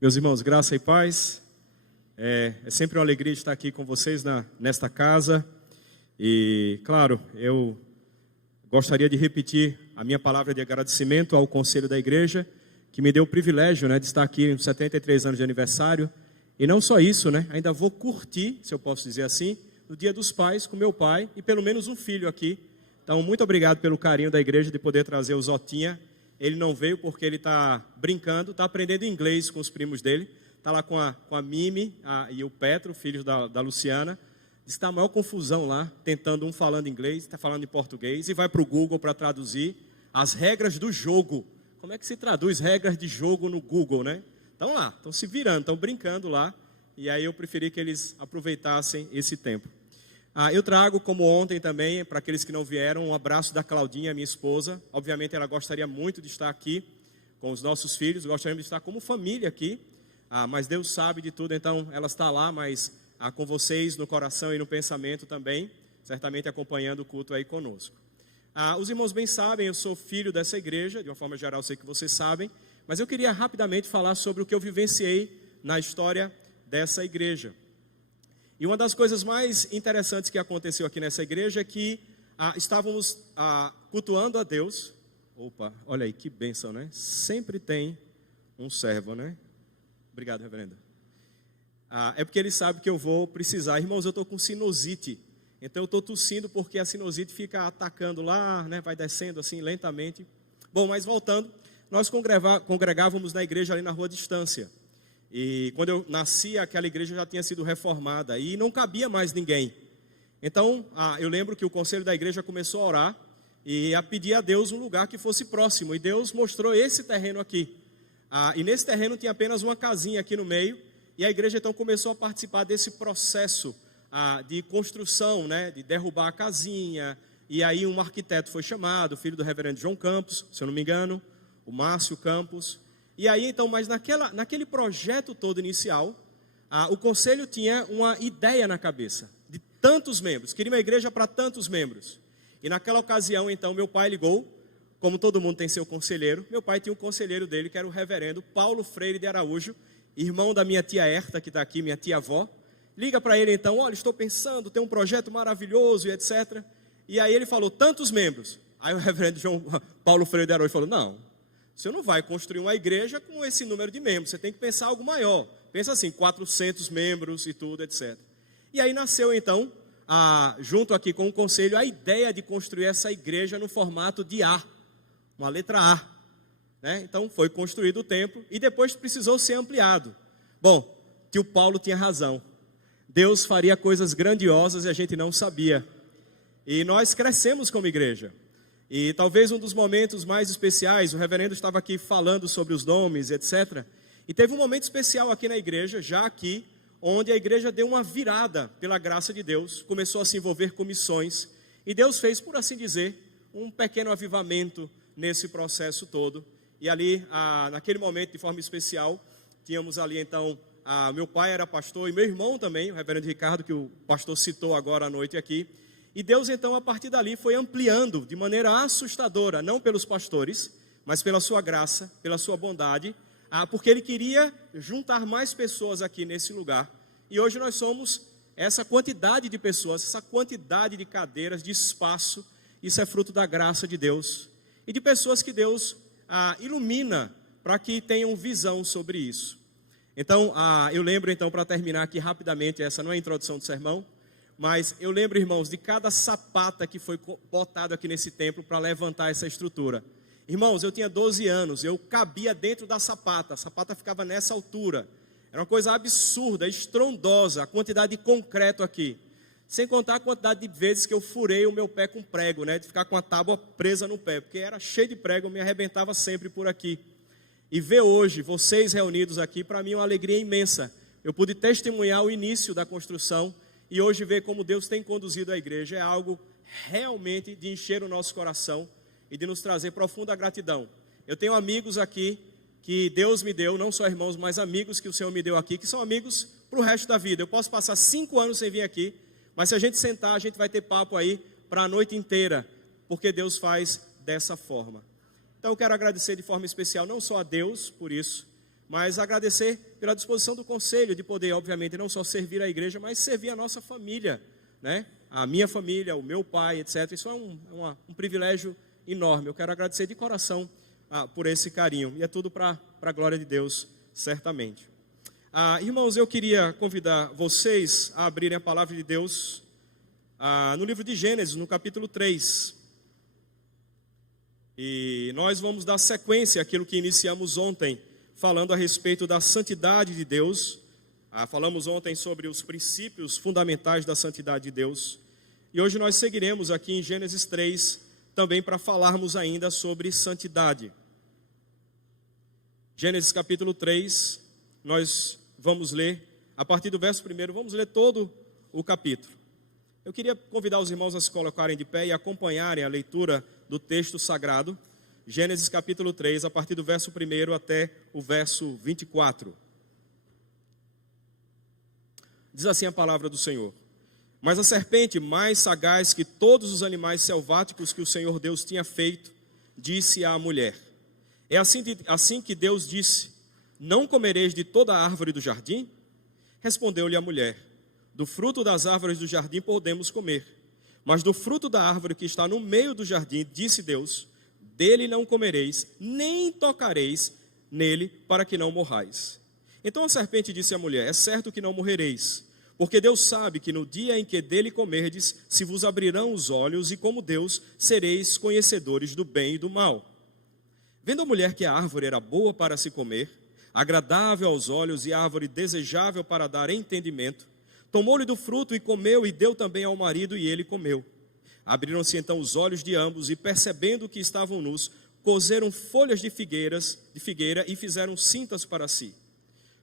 Meus irmãos, graça e paz. É sempre uma alegria estar aqui com vocês nesta casa. E, claro, eu gostaria de repetir a minha palavra de agradecimento ao Conselho da Igreja, que me deu o privilégio, de estar aqui nos 73 anos de aniversário. E não só isso, ainda vou curtir, se eu posso dizer assim, no Dia dos Pais com meu pai e pelo menos um filho aqui. Então, muito obrigado pelo carinho da igreja de poder trazer o Zotinha. Ele não veio porque ele está brincando, está aprendendo inglês com os primos dele. Está lá com a Mimi e o Petro, filhos da Luciana. Está a maior confusão lá, tentando um falando inglês, está falando em português, e vai para o Google para traduzir as regras do jogo. Como é que se traduz regras de jogo no Google, Estão lá, estão se virando, estão brincando lá. E aí eu preferi que eles aproveitassem esse tempo. Eu trago, como ontem também, para aqueles que não vieram, um abraço da Claudinha, minha esposa. Obviamente ela gostaria muito de estar aqui com os nossos filhos, gostaríamos de estar como família aqui, mas Deus sabe de tudo, então ela está lá, mas com vocês no coração e no pensamento também, certamente acompanhando o culto aí conosco. Os irmãos bem sabem, eu sou filho dessa igreja, de uma forma geral sei que vocês sabem, mas eu queria rapidamente falar sobre o que eu vivenciei na história dessa igreja. E uma das coisas mais interessantes que aconteceu aqui nessa igreja é que estávamos cultuando a Deus. Opa, olha aí, que bênção, Sempre tem um servo, Obrigado, reverendo. É porque ele sabe que eu vou precisar. Irmãos, eu estou com sinusite. Então eu estou tossindo porque a sinusite fica atacando lá, vai descendo assim lentamente. Bom, mas voltando, nós congregávamos na igreja ali na Rua Distância. E quando eu nasci, aquela igreja já tinha sido reformada e não cabia mais ninguém. Então, eu lembro que o conselho da igreja começou a orar e a pedir a Deus um lugar que fosse próximo. E Deus mostrou esse terreno aqui. E nesse terreno tinha apenas uma casinha aqui no meio. E a igreja então começou a participar desse processo de construção, de derrubar a casinha. E aí um arquiteto foi chamado, filho do reverendo João Campos, se eu não me engano, o Márcio Campos. E aí, então, mas naquele projeto todo inicial, o conselho tinha uma ideia na cabeça, de tantos membros, queria uma igreja para tantos membros. E naquela ocasião, então, meu pai ligou, como todo mundo tem seu conselheiro, meu pai tinha um conselheiro dele, que era o reverendo Paulo Freire de Araújo, irmão da minha tia Herta, que está aqui, minha tia-avó. Liga para ele, então, olha, estou pensando, tem um projeto maravilhoso e etc. E aí ele falou, tantos membros. Aí o reverendo Paulo Freire de Araújo falou, não. Você não vai construir uma igreja com esse número de membros, você tem que pensar algo maior. Pensa assim, 400 membros e tudo, etc. E aí nasceu então, junto aqui com o conselho, a ideia de construir essa igreja no formato de A, uma letra A. Então foi construído o templo e depois precisou ser ampliado. Bom, tio Paulo tinha razão. Deus faria coisas grandiosas e a gente não sabia. E nós crescemos como igreja. E talvez um dos momentos mais especiais, o reverendo estava aqui falando sobre os nomes, etc. E teve um momento especial aqui na igreja, já aqui, onde a igreja deu uma virada pela graça de Deus, começou a se envolver com missões. E Deus fez, por assim dizer, um pequeno avivamento nesse processo todo. E ali, naquele momento, de forma especial, tínhamos ali então, meu pai era pastor e meu irmão também, o reverendo Ricardo, que o pastor citou agora à noite aqui. E Deus, então, a partir dali, foi ampliando de maneira assustadora, não pelos pastores, mas pela sua graça, pela sua bondade, porque Ele queria juntar mais pessoas aqui nesse lugar. E hoje nós somos essa quantidade de pessoas, essa quantidade de cadeiras, de espaço. Isso é fruto da graça de Deus e de pessoas que Deus ilumina para que tenham visão sobre isso. Então, eu lembro, então, para terminar aqui rapidamente, essa não é a introdução do sermão, mas eu lembro, irmãos, de cada sapata que foi botado aqui nesse templo para levantar essa estrutura. Irmãos, eu tinha 12 anos, eu cabia dentro da sapata, a sapata ficava nessa altura. Era uma coisa absurda, estrondosa, a quantidade de concreto aqui. Sem contar a quantidade de vezes que eu furei o meu pé com prego, de ficar com a tábua presa no pé, porque era cheio de prego, eu me arrebentava sempre por aqui. E ver hoje vocês reunidos aqui, para mim é uma alegria imensa. Eu pude testemunhar o início da construção. E hoje ver como Deus tem conduzido a igreja é algo realmente de encher o nosso coração e de nos trazer profunda gratidão. Eu tenho amigos aqui que Deus me deu, não só irmãos, mas amigos que o Senhor me deu aqui, que são amigos para o resto da vida. Eu posso passar 5 anos sem vir aqui, mas se a gente sentar, a gente vai ter papo aí para a noite inteira, porque Deus faz dessa forma. Então eu quero agradecer de forma especial não só a Deus por isso, mas agradecer pela disposição do conselho de poder, obviamente, não só servir a igreja, mas servir a nossa família, né? A minha família, o meu pai, etc. Isso é um privilégio enorme. Eu quero agradecer de coração por esse carinho, e é tudo para a glória de Deus, certamente. Irmãos, eu queria convidar vocês a abrirem a palavra de Deus no livro de Gênesis, no capítulo 3. E nós vamos dar sequência àquilo que iniciamos ontem, falando a respeito da santidade de Deus. Falamos ontem sobre os princípios fundamentais da santidade de Deus. E hoje nós seguiremos aqui em Gênesis 3, também para falarmos ainda sobre santidade. Gênesis capítulo 3, nós vamos ler, a partir do verso 1, vamos ler todo o capítulo. Eu queria convidar os irmãos a se colocarem de pé e acompanharem a leitura do texto sagrado, Gênesis capítulo 3, a partir do verso 1 até o verso 24. Diz assim a palavra do Senhor: Mas a serpente, mais sagaz que todos os animais selváticos que o Senhor Deus tinha feito, disse à mulher: É assim que Deus disse: Não comereis de toda a árvore do jardim? Respondeu-lhe a mulher: Do fruto das árvores do jardim podemos comer, mas do fruto da árvore que está no meio do jardim, disse Deus: Dele não comereis, nem tocareis nele, para que não morrais. Então a serpente disse à mulher: É certo que não morrereis, porque Deus sabe que no dia em que dele comerdes, se vos abrirão os olhos, e como Deus, sereis conhecedores do bem e do mal. Vendo a mulher que a árvore era boa para se comer, agradável aos olhos e árvore desejável para dar entendimento, tomou-lhe do fruto e comeu, e deu também ao marido, e ele comeu. Abriram-se então os olhos de ambos, e percebendo que estavam nus, coseram folhas de figueira e fizeram cintas para si.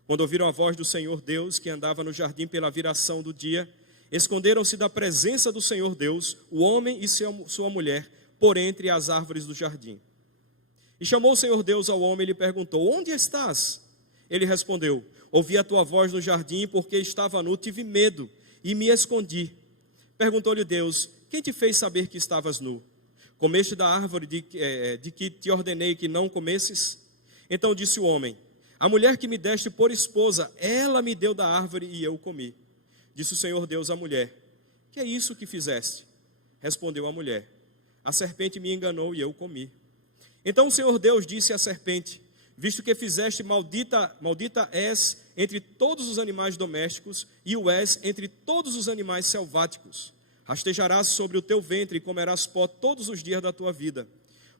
Quando ouviram a voz do Senhor Deus, que andava no jardim pela viração do dia, esconderam-se da presença do Senhor Deus, o homem e sua mulher, por entre as árvores do jardim. E chamou o Senhor Deus ao homem e lhe perguntou: Onde estás? Ele respondeu: Ouvi a tua voz no jardim, porque estava nu, tive medo e me escondi. Perguntou-lhe Deus: Quem te fez saber que estavas nu? Comeste da árvore de que te ordenei que não comesses? Então disse o homem: A mulher que me deste por esposa, ela me deu da árvore e eu comi. Disse o Senhor Deus à mulher: Que é isso que fizeste? Respondeu a mulher: A serpente me enganou e eu comi. Então o Senhor Deus disse à serpente: Visto que fizeste, maldita és entre todos os animais domésticos, e o és entre todos os animais selváticos. Rastejarás sobre o teu ventre e comerás pó todos os dias da tua vida.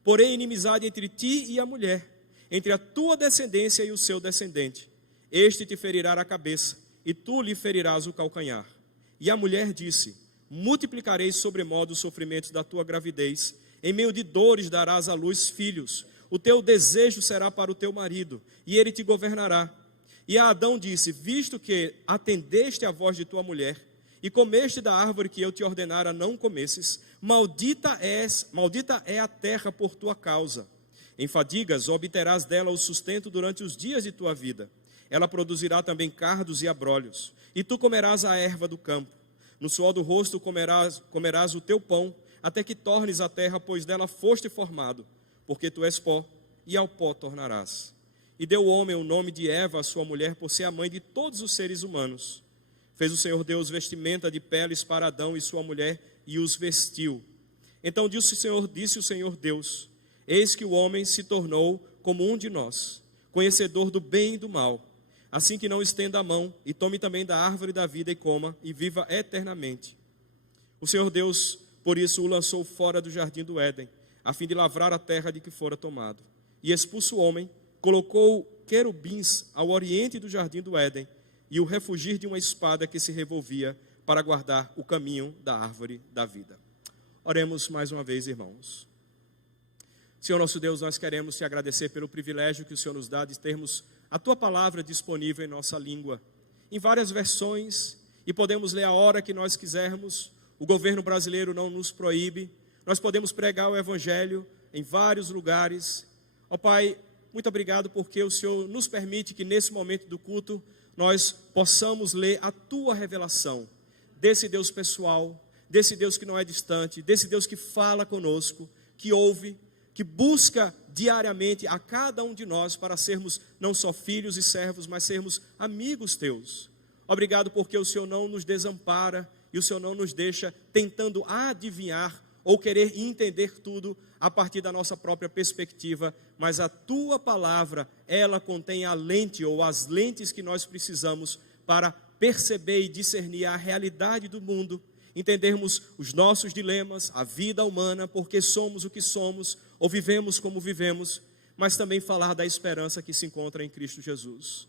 Porém, inimizade entre ti e a mulher, entre a tua descendência e o seu descendente. Este te ferirá a cabeça, e tu lhe ferirás o calcanhar. E a mulher disse: Multiplicarei sobremodo os sofrimentos da tua gravidez, em meio de dores darás à luz filhos. O teu desejo será para o teu marido, e ele te governará. E a Adão disse: Visto que atendeste à voz de tua mulher, e comeste da árvore que eu te ordenara não comesses, maldita é a terra por tua causa. Em fadigas obterás dela o sustento durante os dias de tua vida. Ela produzirá também cardos e abrolhos, e tu comerás a erva do campo. No suor do rosto comerás o teu pão, até que tornes a terra, pois dela foste formado, porque tu és pó, e ao pó tornarás. E deu o homem o nome de Eva, a sua mulher, por ser a mãe de todos os seres humanos. Fez o Senhor Deus vestimenta de peles para Adão e sua mulher, e os vestiu. Então disse o Senhor Deus: Eis que o homem se tornou como um de nós, conhecedor do bem e do mal. Assim que não estenda a mão, e tome também da árvore da vida e coma, e viva eternamente. O Senhor Deus, por isso, o lançou fora do jardim do Éden, a fim de lavrar a terra de que fora tomado. E expulso o homem, colocou querubins ao oriente do jardim do Éden, e o refugir de uma espada que se revolvia para guardar o caminho da árvore da vida. Oremos mais uma vez, irmãos. Senhor nosso Deus, nós queremos te agradecer pelo privilégio que o Senhor nos dá de termos a tua palavra disponível em nossa língua, em várias versões, e podemos ler a hora que nós quisermos. O governo brasileiro não nos proíbe, nós podemos pregar o evangelho em vários lugares. Ó Pai, muito obrigado porque o Senhor nos permite que nesse momento do culto nós possamos ler a tua revelação desse Deus pessoal, desse Deus que não é distante, desse Deus que fala conosco, que ouve que busca diariamente a cada um de nós para sermos não só filhos e servos, mas sermos amigos teus. Obrigado porque o Senhor não nos desampara e o Senhor não nos deixa tentando adivinhar ou querer entender tudo a partir da nossa própria perspectiva, mas a tua palavra, ela contém a lente ou as lentes que nós precisamos para perceber e discernir a realidade do mundo, entendermos os nossos dilemas, a vida humana, porque somos o que somos, ou vivemos como vivemos, mas também falar da esperança que se encontra em Cristo Jesus.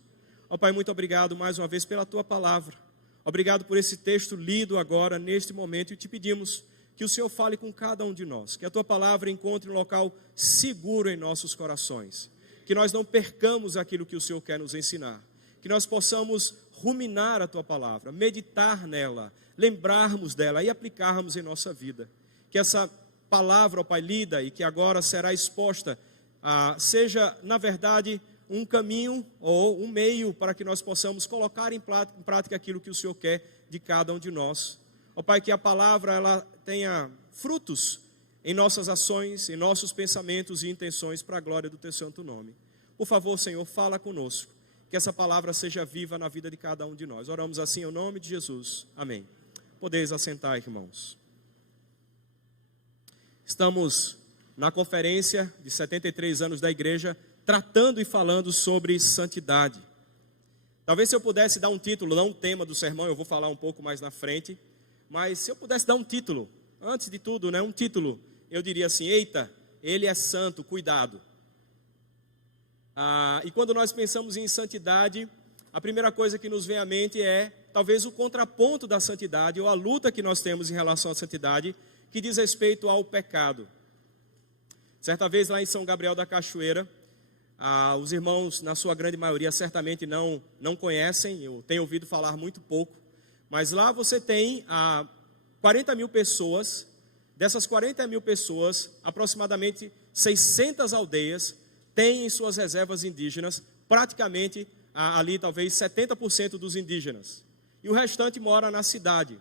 Ó Pai, muito obrigado mais uma vez pela tua palavra. Obrigado por esse texto lido agora, neste momento, e te pedimos que o Senhor fale com cada um de nós, que a tua palavra encontre um local seguro em nossos corações, que nós não percamos aquilo que o Senhor quer nos ensinar, que nós possamos ruminar a tua palavra, meditar nela, lembrarmos dela e aplicarmos em nossa vida. Que essa palavra, ó Pai, lida e que agora será exposta, seja, na verdade, um caminho ou um meio para que nós possamos colocar em prática aquilo que o Senhor quer de cada um de nós. Ó Pai, que a palavra ela tenha frutos em nossas ações, em nossos pensamentos e intenções para a glória do teu santo nome. Por favor, Senhor, fala conosco, que essa palavra seja viva na vida de cada um de nós. Oramos assim em nome de Jesus. Amém. Podeis assentar, irmãos. Estamos na conferência de 73 anos da igreja, tratando e falando sobre santidade. Talvez se eu pudesse dar um título, não um tema do sermão, eu vou falar um pouco mais na frente, mas se eu pudesse dar um título, antes de tudo, um título, eu diria assim: eita, ele é santo, cuidado. E quando nós pensamos em santidade, a primeira coisa que nos vem à mente é talvez o contraponto da santidade, ou a luta que nós temos em relação à santidade, que diz respeito ao pecado. Certa vez lá em São Gabriel da Cachoeira, os irmãos, na sua grande maioria, certamente não conhecem, eu tenho ouvido falar muito pouco, mas lá você tem 40 mil pessoas. Dessas 40 mil pessoas, aproximadamente 600 aldeias têm em suas reservas indígenas, praticamente ali talvez 70% dos indígenas, e o restante mora na cidade.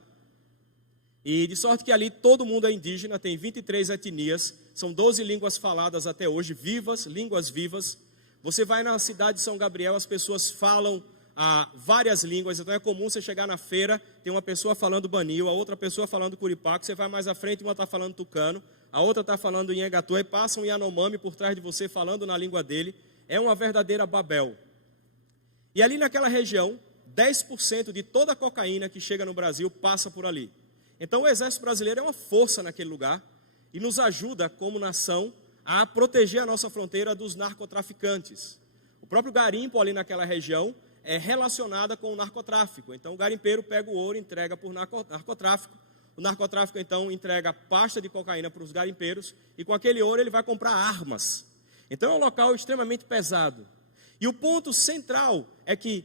E de sorte que ali todo mundo é indígena, tem 23 etnias, são 12 línguas faladas até hoje, vivas, línguas vivas. Você vai na cidade de São Gabriel, as pessoas falam várias línguas, então é comum você chegar na feira, tem uma pessoa falando banil, a outra pessoa falando curipaco, você vai mais à frente, uma está falando tucano, a outra está falando inhangatu, e passa um Yanomami por trás de você falando na língua dele. É uma verdadeira Babel. E ali naquela região, 10% de toda a cocaína que chega no Brasil passa por ali. Então o exército brasileiro é uma força naquele lugar e nos ajuda como nação a proteger a nossa fronteira dos narcotraficantes. O próprio garimpo ali naquela região é relacionada com o narcotráfico. Então o garimpeiro pega o ouro e entrega por narcotráfico. O narcotráfico então entrega pasta de cocaína para os garimpeiros e com aquele ouro ele vai comprar armas. Então é um local extremamente pesado. E o ponto central é que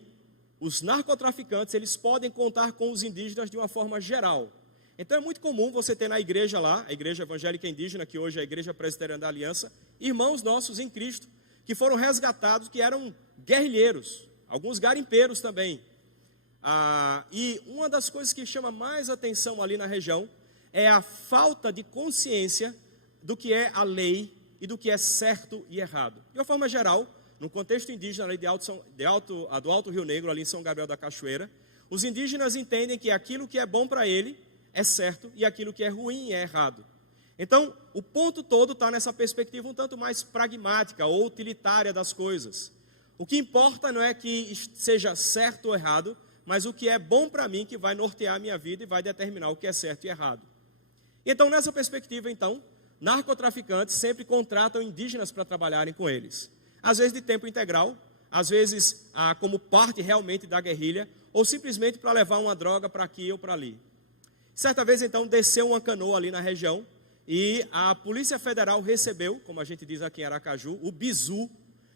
os narcotraficantes eles podem contar com os indígenas de uma forma geral. Então é muito comum você ter na igreja lá, a igreja evangélica indígena, que hoje é a igreja presbiteriana da Aliança, irmãos nossos em Cristo, que foram resgatados, que eram guerrilheiros, alguns garimpeiros também. E uma das coisas que chama mais atenção ali na região é a falta de consciência do que é a lei e do que é certo e errado. De uma forma geral, no contexto indígena ali do Alto Rio Negro, ali em São Gabriel da Cachoeira, os indígenas entendem que aquilo que é bom para ele é certo e aquilo que é ruim é errado. Então, o ponto todo está nessa perspectiva um tanto mais pragmática ou utilitária das coisas. O que importa não é que seja certo ou errado, mas o que é bom para mim que vai nortear a minha vida e vai determinar o que é certo e errado. Então, nessa perspectiva, narcotraficantes sempre contratam indígenas para trabalharem com eles. Às vezes de tempo integral, às vezes como parte realmente da guerrilha, ou simplesmente para levar uma droga para aqui ou para ali. Certa vez, então, desceu uma canoa ali na região e a Polícia Federal recebeu, como a gente diz aqui em Aracaju, o bizu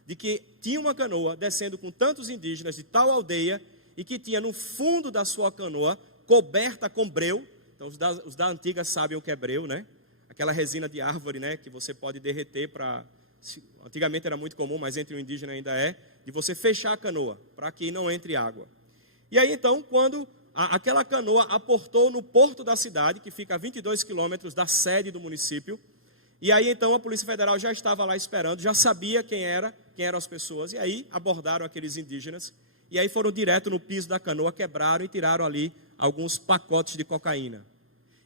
de que tinha uma canoa descendo com tantos indígenas de tal aldeia e que tinha no fundo da sua canoa coberta com breu. Então, os da antiga sabem o que é breu, né? Aquela resina de árvore, né? Que você pode derreter para... Antigamente era muito comum, mas entre o indígena ainda é, de você fechar a canoa para que não entre água. E aí, então, quando aquela canoa aportou no porto da cidade, que fica a 22 quilômetros da sede do município, E aí então a Polícia Federal já estava lá esperando, já sabia quem eram as pessoas, e aí abordaram aqueles indígenas, e aí foram direto no piso da canoa, quebraram e tiraram ali alguns pacotes de cocaína.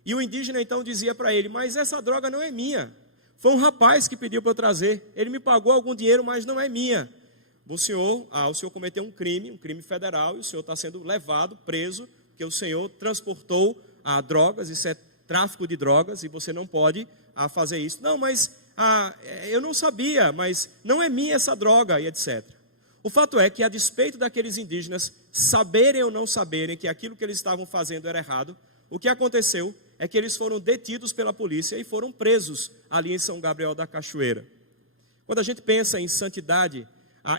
E o indígena então dizia para ele: mas essa droga não é minha, foi um rapaz que pediu para eu trazer, ele me pagou algum dinheiro, mas não é minha. O senhor cometeu um crime federal, e o senhor está sendo levado, preso, porque o senhor transportou drogas, isso é tráfico de drogas, e você não pode fazer isso. Não, mas eu não sabia, mas não é minha essa droga, e etc. O fato é que, a despeito daqueles indígenas saberem ou não saberem que aquilo que eles estavam fazendo era errado, o que aconteceu é que eles foram detidos pela polícia e foram presos ali em São Gabriel da Cachoeira. Quando a gente pensa em santidade,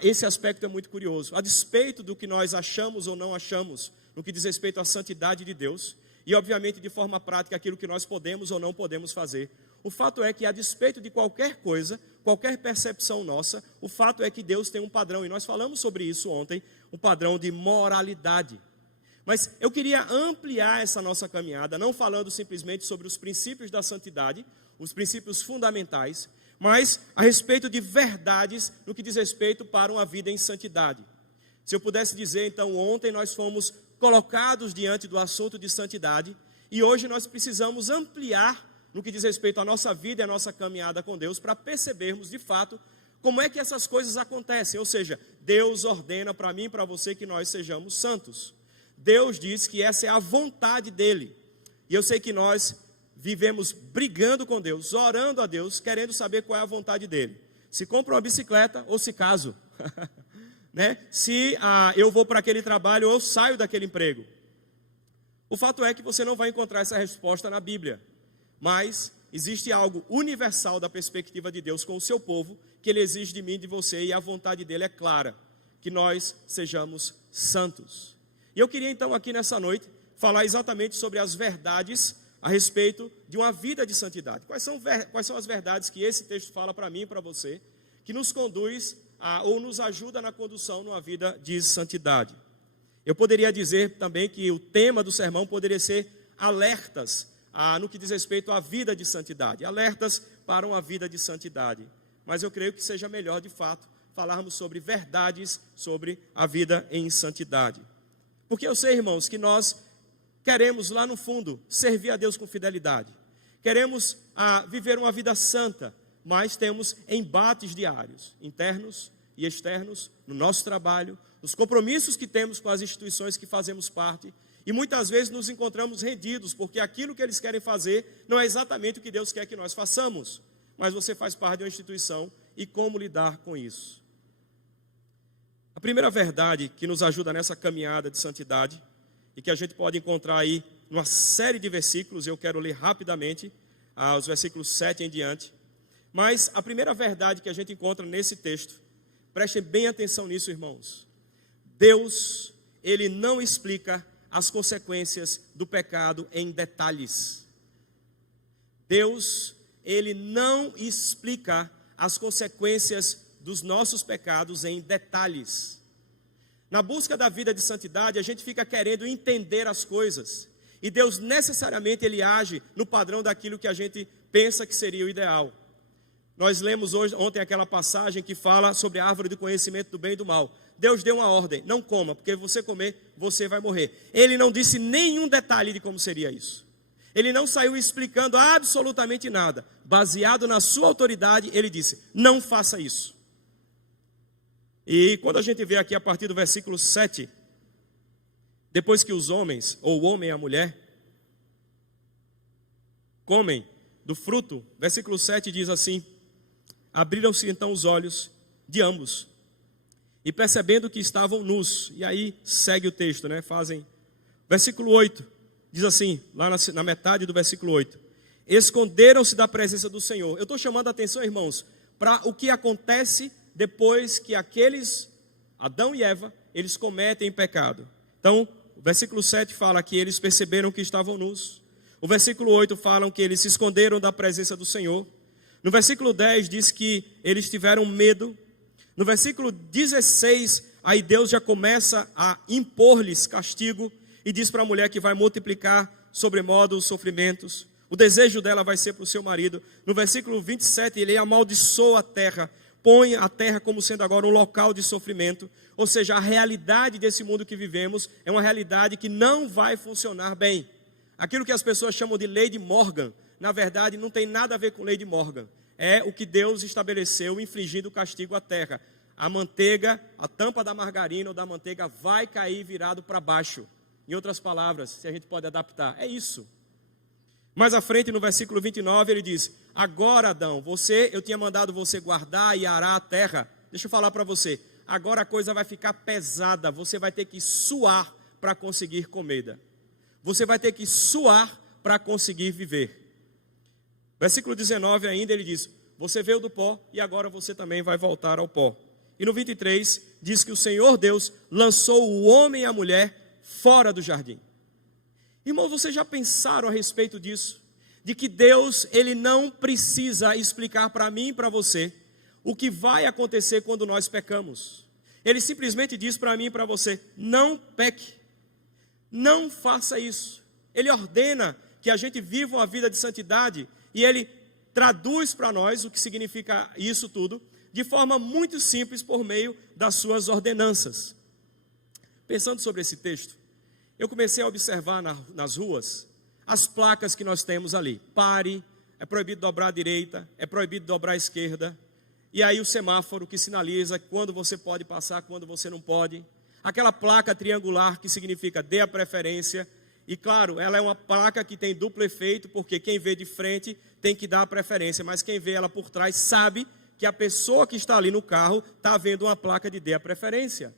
esse aspecto é muito curioso. A despeito do que nós achamos ou não achamos no que diz respeito à santidade de Deus, e obviamente de forma prática aquilo que nós podemos ou não podemos fazer, o fato é que, a despeito de qualquer coisa, qualquer percepção nossa, o fato é que Deus tem um padrão, e nós falamos sobre isso ontem, um padrão de moralidade. Mas eu queria ampliar essa nossa caminhada, não falando simplesmente sobre os princípios da santidade, os princípios fundamentais, mas a respeito de verdades no que diz respeito para uma vida em santidade. Se eu pudesse dizer, então, ontem nós fomos colocados diante do assunto de santidade, e hoje nós precisamos ampliar no que diz respeito à nossa vida e à nossa caminhada com Deus, para percebermos de fato como é que essas coisas acontecem. Ou seja, Deus ordena para mim e para você que nós sejamos santos. Deus diz que essa é a vontade dEle, e eu sei que nós vivemos brigando com Deus, orando a Deus, querendo saber qual é a vontade dEle. Se compro uma bicicleta ou se caso, né? Se eu vou para aquele trabalho ou eu saio daquele emprego. O fato é que você não vai encontrar essa resposta na Bíblia, mas existe algo universal da perspectiva de Deus com o seu povo, que Ele exige de mim e de você, e a vontade dEle é clara, que nós sejamos santos. E eu queria então aqui nessa noite falar exatamente sobre as verdades a respeito de uma vida de santidade. Quais são as verdades que esse texto fala para mim e para você, que nos conduz ou nos ajuda na condução numa vida de santidade? Eu poderia dizer também que o tema do sermão poderia ser alertas no que diz respeito à vida de santidade, alertas para uma vida de santidade. Mas eu creio que seja melhor, de fato, falarmos sobre verdades sobre a vida em santidade. Porque eu sei, irmãos, que nós queremos lá no fundo servir a Deus com fidelidade. Queremos viver uma vida santa, mas temos embates diários, internos e externos, no nosso trabalho, nos compromissos que temos com as instituições que fazemos parte, e muitas vezes nos encontramos rendidos, porque aquilo que eles querem fazer não é exatamente o que Deus quer que nós façamos, mas você faz parte de uma instituição, e como lidar com isso? A primeira verdade que nos ajuda nessa caminhada de santidade, e que a gente pode encontrar aí numa série de versículos, eu quero ler rapidamente os versículos 7 em diante, mas a primeira verdade que a gente encontra nesse texto, prestem bem atenção nisso, irmãos. Deus, Ele não explica as consequências do pecado em detalhes. Deus, Ele não explica as consequências dos nossos pecados em detalhes. Na busca da vida de santidade, a gente fica querendo entender as coisas, e Deus necessariamente Ele age no padrão daquilo que a gente pensa que seria o ideal. Nós lemos ontem aquela passagem que fala sobre a árvore do conhecimento do bem e do mal. Deus deu uma ordem: não coma, porque você comer, você vai morrer. Ele não disse nenhum detalhe de como seria isso. Ele não saiu explicando absolutamente nada. Baseado na sua autoridade, Ele disse: não faça isso. E quando a gente vê aqui a partir do versículo 7, depois que os homens, ou o homem e a mulher, comem do fruto, versículo 7 diz assim: abriram-se então os olhos de ambos, e percebendo que estavam nus, e aí segue o texto, né? Versículo 8, diz assim, lá na metade do versículo 8, esconderam-se da presença do Senhor. Eu estou chamando a atenção, irmãos, para o que acontece depois que aqueles, Adão e Eva, eles cometem pecado. Então, o versículo 7 fala que eles perceberam que estavam nus. O versículo 8 fala que eles se esconderam da presença do Senhor. No versículo 10 diz que eles tiveram medo. No versículo 16, aí Deus já começa a impor-lhes castigo e diz para a mulher que vai multiplicar sobremodo os sofrimentos. O desejo dela vai ser para o seu marido. No versículo 27, ele amaldiçoa a terra, põe a terra como sendo agora um local de sofrimento. Ou seja, a realidade desse mundo que vivemos é uma realidade que não vai funcionar bem. Aquilo que as pessoas chamam de lei de Morgan, na verdade não tem nada a ver com lei de Morgan. É o que Deus estabeleceu, infligindo o castigo à terra. A manteiga, a tampa da margarina ou da manteiga vai cair virado para baixo. Em outras palavras, se a gente pode adaptar, é isso. Mais à frente, no versículo 29, ele diz: agora, Adão, eu tinha mandado você guardar e arar a terra. Deixa eu falar para você, agora a coisa vai ficar pesada, você vai ter que suar para conseguir comida. Você vai ter que suar para conseguir viver. Versículo 19 ainda, ele diz: você veio do pó e agora você também vai voltar ao pó. E no 23, diz que o Senhor Deus lançou o homem e a mulher fora do jardim. Irmãos, vocês já pensaram a respeito disso? De que Deus, Ele não precisa explicar para mim e para você o que vai acontecer quando nós pecamos. Ele simplesmente diz para mim e para você: não peque, não faça isso. Ele ordena que a gente viva uma vida de santidade e Ele traduz para nós o que significa isso tudo de forma muito simples por meio das suas ordenanças. Pensando sobre esse texto, eu comecei a observar nas ruas as placas que nós temos ali. Pare, é proibido dobrar à direita, é proibido dobrar à esquerda. E aí o semáforo que sinaliza quando você pode passar, quando você não pode. Aquela placa triangular que significa dê a preferência. E claro, ela é uma placa que tem duplo efeito, porque quem vê de frente tem que dar a preferência, mas quem vê ela por trás sabe que a pessoa que está ali no carro está vendo uma placa de dê a preferência.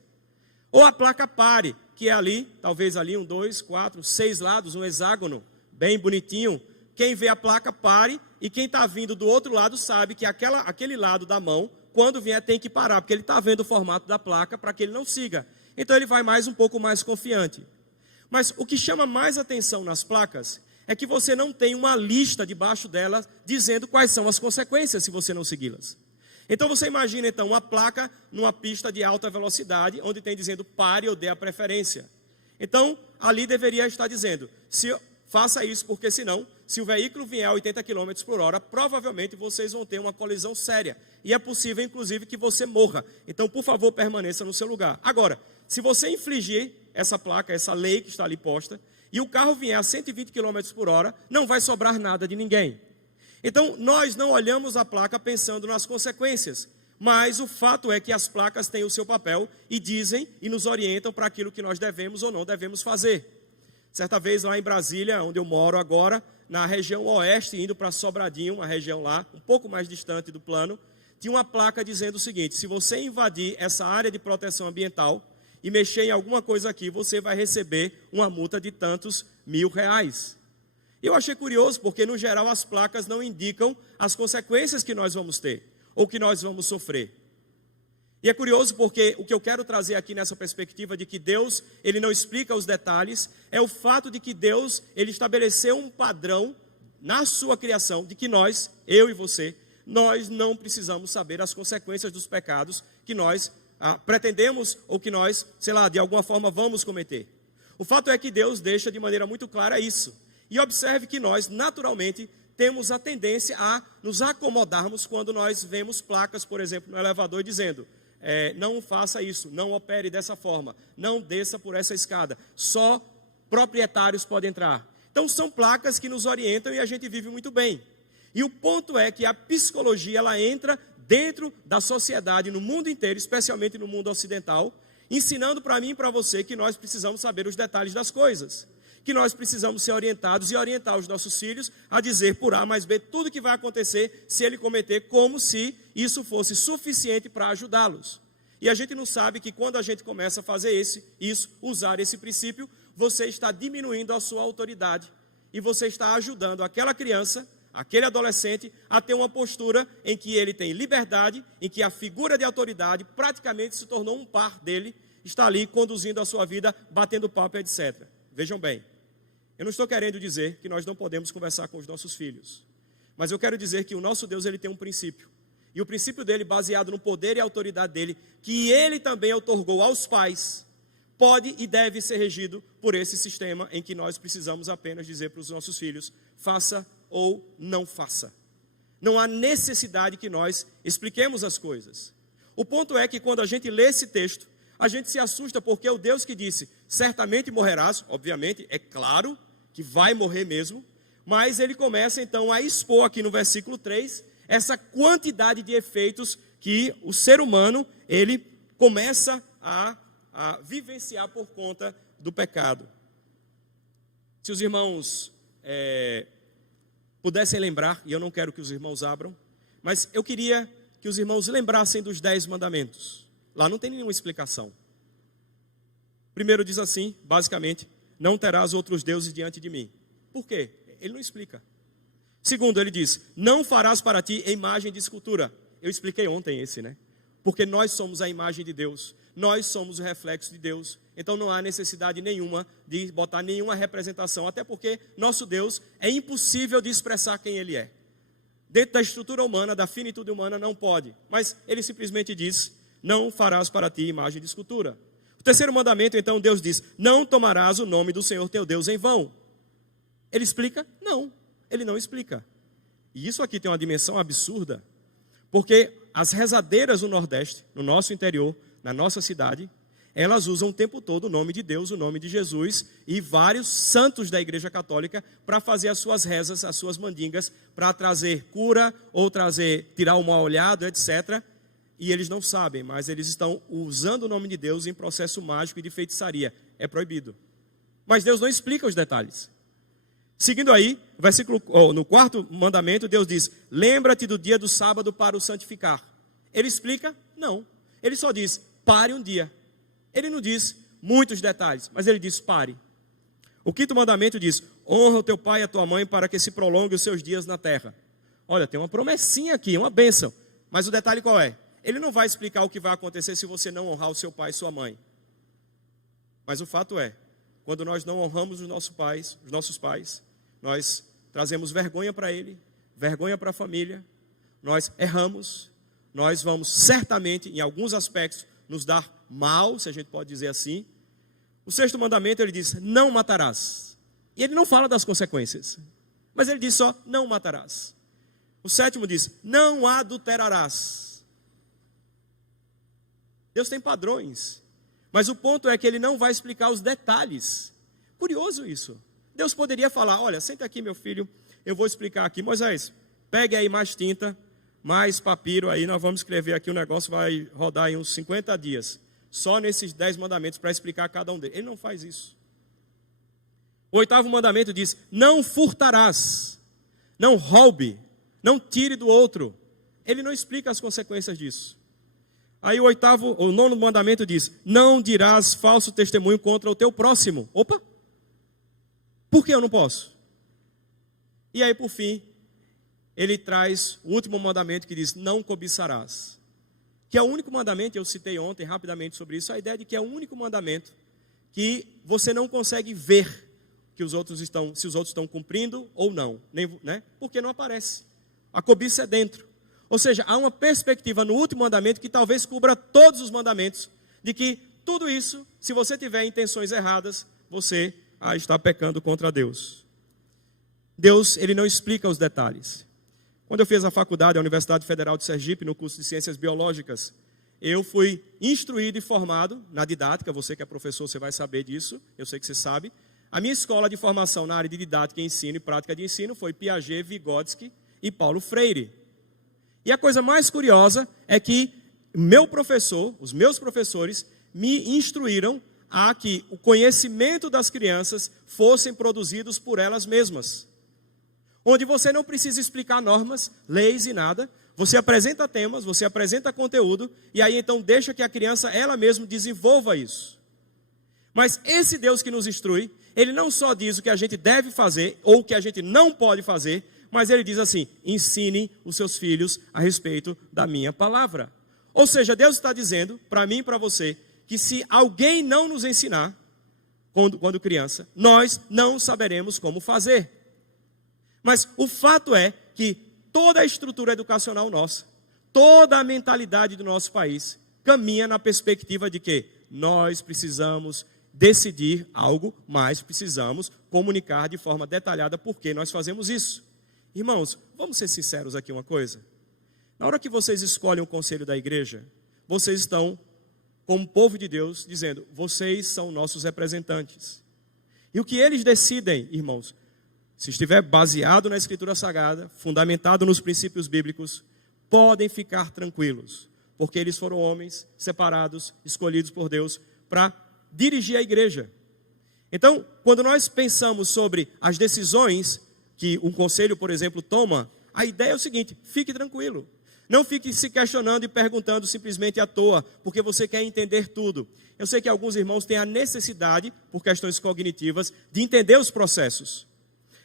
Ou a placa pare, que é ali, talvez ali 1, 2, 4, 6 lados, um hexágono, bem bonitinho. Quem vê a placa pare, e quem está vindo do outro lado sabe que aquele lado da mão, quando vier tem que parar, porque ele está vendo o formato da placa para que ele não siga. Então ele vai um pouco mais confiante. Mas o que chama mais atenção nas placas é que você não tem uma lista debaixo delas dizendo quais são as consequências se você não segui-las. Então você imagina uma placa numa pista de alta velocidade, onde tem dizendo pare ou dê a preferência. Então ali deveria estar dizendo, faça isso, porque senão, se o veículo vier a 80 km por hora, provavelmente vocês vão ter uma colisão séria. E é possível, inclusive, que você morra. Então, por favor, permaneça no seu lugar. Agora, se você infligir essa placa, essa lei que está ali posta, e o carro vier a 120 km por hora, não vai sobrar nada de ninguém. Então, nós não olhamos a placa pensando nas consequências, mas o fato é que as placas têm o seu papel e dizem e nos orientam para aquilo que nós devemos ou não devemos fazer. Certa vez lá em Brasília, onde eu moro agora, na região oeste, indo para Sobradinho, uma região lá, um pouco mais distante do plano, tinha uma placa dizendo o seguinte: se você invadir essa área de proteção ambiental e mexer em alguma coisa aqui, você vai receber uma multa de tantos R$1.000. Eu achei curioso, porque no geral as placas não indicam as consequências que nós vamos ter, ou que nós vamos sofrer. E é curioso porque o que eu quero trazer aqui nessa perspectiva de que Deus, Ele não explica os detalhes, é o fato de que Deus, Ele estabeleceu um padrão na sua criação, de que nós, eu e você, nós não precisamos saber as consequências dos pecados que nós pretendemos ou que nós, de alguma forma vamos cometer. O fato é que Deus deixa de maneira muito clara isso. E observe que nós, naturalmente, temos a tendência a nos acomodarmos quando nós vemos placas, por exemplo, no elevador dizendo: não faça isso, não opere dessa forma, não desça por essa escada, só proprietários podem entrar. Então são placas que nos orientam e a gente vive muito bem. E o ponto é que a psicologia, ela entra dentro da sociedade, no mundo inteiro, especialmente no mundo ocidental, ensinando para mim e para você que nós precisamos saber os detalhes das coisas, que nós precisamos ser orientados e orientar os nossos filhos a dizer por A mais B tudo que vai acontecer se ele cometer, como se isso fosse suficiente para ajudá-los. E a gente não sabe que quando a gente começa a fazer usar esse princípio, você está diminuindo a sua autoridade e você está ajudando aquela criança, aquele adolescente, a ter uma postura em que ele tem liberdade, em que a figura de autoridade praticamente se tornou um par dele, está ali conduzindo a sua vida, batendo papo, etc. Vejam bem, eu não estou querendo dizer que nós não podemos conversar com os nossos filhos, mas eu quero dizer que o nosso Deus, Ele tem um princípio, e o princípio dele, baseado no poder e autoridade dele, que Ele também outorgou aos pais, pode e deve ser regido por esse sistema em que nós precisamos apenas dizer para os nossos filhos: faça ou não faça. Não há necessidade que nós expliquemos as coisas. O ponto é que quando a gente lê esse texto, a gente se assusta porque o Deus que disse, certamente morrerás, obviamente, é claro que vai morrer mesmo, mas ele começa então a expor aqui no versículo 3, essa quantidade de efeitos que o ser humano, ele começa a vivenciar por conta do pecado. Se os irmãos pudessem lembrar, e eu não quero que os irmãos abram, mas eu queria que os irmãos lembrassem dos 10 mandamentos. Lá não tem nenhuma explicação. Primeiro diz assim, basicamente, não terás outros deuses diante de mim. Por quê? Ele não explica. Segundo, ele diz, não farás para ti imagem de escultura. Eu expliquei ontem esse, né? Porque nós somos a imagem de Deus. Nós somos o reflexo de Deus. Então não há necessidade nenhuma de botar nenhuma representação. Até porque nosso Deus é impossível de expressar quem Ele é. Dentro da estrutura humana, da finitude humana, não pode. Mas Ele simplesmente diz, não farás para ti imagem de escultura. O terceiro mandamento, então, Deus diz, não tomarás o nome do Senhor teu Deus em vão. Ele explica? Não, Ele não explica. E isso aqui tem uma dimensão absurda. Porque as rezadeiras no Nordeste, no nosso interior, na nossa cidade, elas usam o tempo todo o nome de Deus, o nome de Jesus e vários santos da Igreja Católica para fazer as suas rezas, as suas mandingas, para trazer cura ou tirar um mal olhado, etc. E eles não sabem, mas eles estão usando o nome de Deus em processo mágico e de feitiçaria. É proibido. Mas Deus não explica os detalhes. Seguindo aí, no quarto mandamento, Deus diz, lembra-te do dia do sábado para o santificar. Ele explica? Não. Ele só diz, pare um dia. Ele não diz muitos detalhes, mas ele diz, pare. O quinto mandamento diz, honra o teu pai e a tua mãe para que se prolongue os seus dias na terra. Olha, tem uma promessinha aqui, uma bênção. Mas o detalhe qual é? Ele não vai explicar o que vai acontecer se você não honrar o seu pai e sua mãe. Mas o fato é, quando nós não honramos os nossos pais, nós trazemos vergonha para ele, vergonha para a família, nós erramos, nós vamos certamente, em alguns aspectos, nos dar mal, se a gente pode dizer assim. O sexto mandamento, ele diz, não matarás. E ele não fala das consequências, mas ele diz só, não matarás. O sétimo diz, não adulterarás. Deus tem padrões, mas o ponto é que ele não vai explicar os detalhes. Curioso isso. Deus poderia falar, olha, senta aqui meu filho, eu vou explicar aqui. Moisés, pegue aí mais tinta, mais papiro aí, nós vamos escrever aqui, o negócio vai rodar em uns 50 dias. Só nesses 10 mandamentos para explicar cada um deles. Ele não faz isso. O oitavo mandamento diz, não furtarás, não roube, não tire do outro. Ele não explica as consequências disso. Aí o nono mandamento diz, não dirás falso testemunho contra o teu próximo. Opa! Por que eu não posso? E aí, por fim, ele traz o último mandamento que diz, não cobiçarás. Que é o único mandamento, eu citei ontem rapidamente sobre isso, a ideia de que é o único mandamento que você não consegue ver que se os outros estão cumprindo ou não, né? Porque não aparece. A cobiça é dentro. Ou seja, há uma perspectiva no último mandamento que talvez cubra todos os mandamentos, de que tudo isso, se você tiver intenções erradas, você está pecando contra Deus. Deus, ele não explica os detalhes. Quando eu fiz a faculdade, a Universidade Federal de Sergipe, no curso de Ciências Biológicas, eu fui instruído e formado na didática, você que é professor, você vai saber disso, eu sei que você sabe. A minha escola de formação na área de didática, ensino e prática de ensino foi Piaget, Vygotsky e Paulo Freire. E a coisa mais curiosa é que os meus professores me instruíram a que o conhecimento das crianças fossem produzidos por elas mesmas. Onde você não precisa explicar normas, leis e nada, você apresenta temas, você apresenta conteúdo, e aí então deixa que a criança ela mesma desenvolva isso. Mas esse Deus que nos instrui, ele não só diz o que a gente deve fazer, ou o que a gente não pode fazer, mas ele diz assim, ensine os seus filhos a respeito da minha palavra. Ou seja, Deus está dizendo, para mim e para você, que se alguém não nos ensinar, quando criança, nós não saberemos como fazer. Mas o fato é que toda a estrutura educacional nossa, toda a mentalidade do nosso país, caminha na perspectiva de que nós precisamos decidir algo, mas precisamos comunicar de forma detalhada por que nós fazemos isso. Irmãos, vamos ser sinceros aqui uma coisa. Na hora que vocês escolhem o conselho da igreja, vocês estão, como povo de Deus, dizendo, vocês são nossos representantes. E o que eles decidem, irmãos, se estiver baseado na Escritura Sagrada, fundamentado nos princípios bíblicos, podem ficar tranquilos, porque eles foram homens separados, escolhidos por Deus, para dirigir a igreja. Então, quando nós pensamos sobre as decisões que um conselho, por exemplo, toma, a ideia é o seguinte, fique tranquilo. Não fique se questionando e perguntando simplesmente à toa, porque você quer entender tudo. Eu sei que alguns irmãos têm a necessidade, por questões cognitivas, de entender os processos.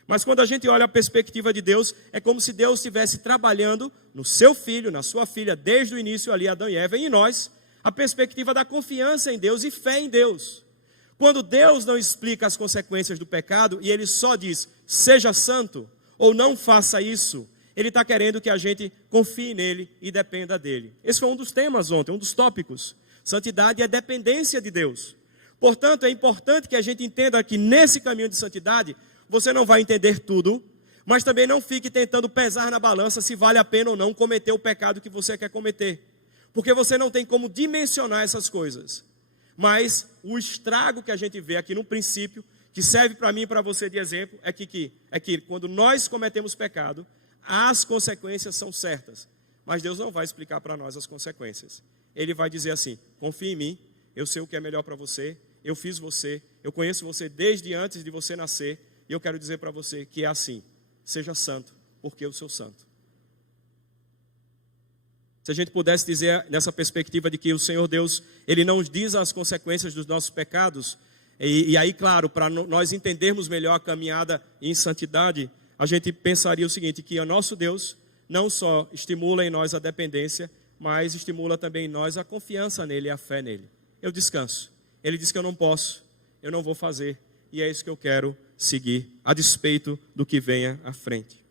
Mas quando a gente olha a perspectiva de Deus, é como se Deus estivesse trabalhando no seu filho, na sua filha, desde o início ali, Adão e Eva, e em nós, a perspectiva da confiança em Deus e fé em Deus. Quando Deus não explica as consequências do pecado, e Ele só diz, seja santo, ou não faça isso, Ele está querendo que a gente confie nele e dependa dele. Esse foi um dos temas ontem, um dos tópicos. Santidade é dependência de Deus. Portanto, é importante que a gente entenda que nesse caminho de santidade, você não vai entender tudo, mas também não fique tentando pesar na balança se vale a pena ou não cometer o pecado que você quer cometer. Porque você não tem como dimensionar essas coisas. Mas o estrago que a gente vê aqui no princípio, que serve para mim e para você de exemplo, é que quando nós cometemos pecado, as consequências são certas. Mas Deus não vai explicar para nós as consequências. Ele vai dizer assim, confie em mim, eu sei o que é melhor para você, eu fiz você, eu conheço você desde antes de você nascer, e eu quero dizer para você que é assim, seja santo, porque eu sou santo. Se a gente pudesse dizer nessa perspectiva de que o Senhor Deus, Ele não diz as consequências dos nossos pecados, e aí, claro, para nós entendermos melhor a caminhada em santidade, a gente pensaria o seguinte, que o nosso Deus não só estimula em nós a dependência, mas estimula também em nós a confiança nele e a fé nele. Eu descanso. Ele diz que eu não posso, eu não vou fazer, e é isso que eu quero seguir, a despeito do que venha à frente.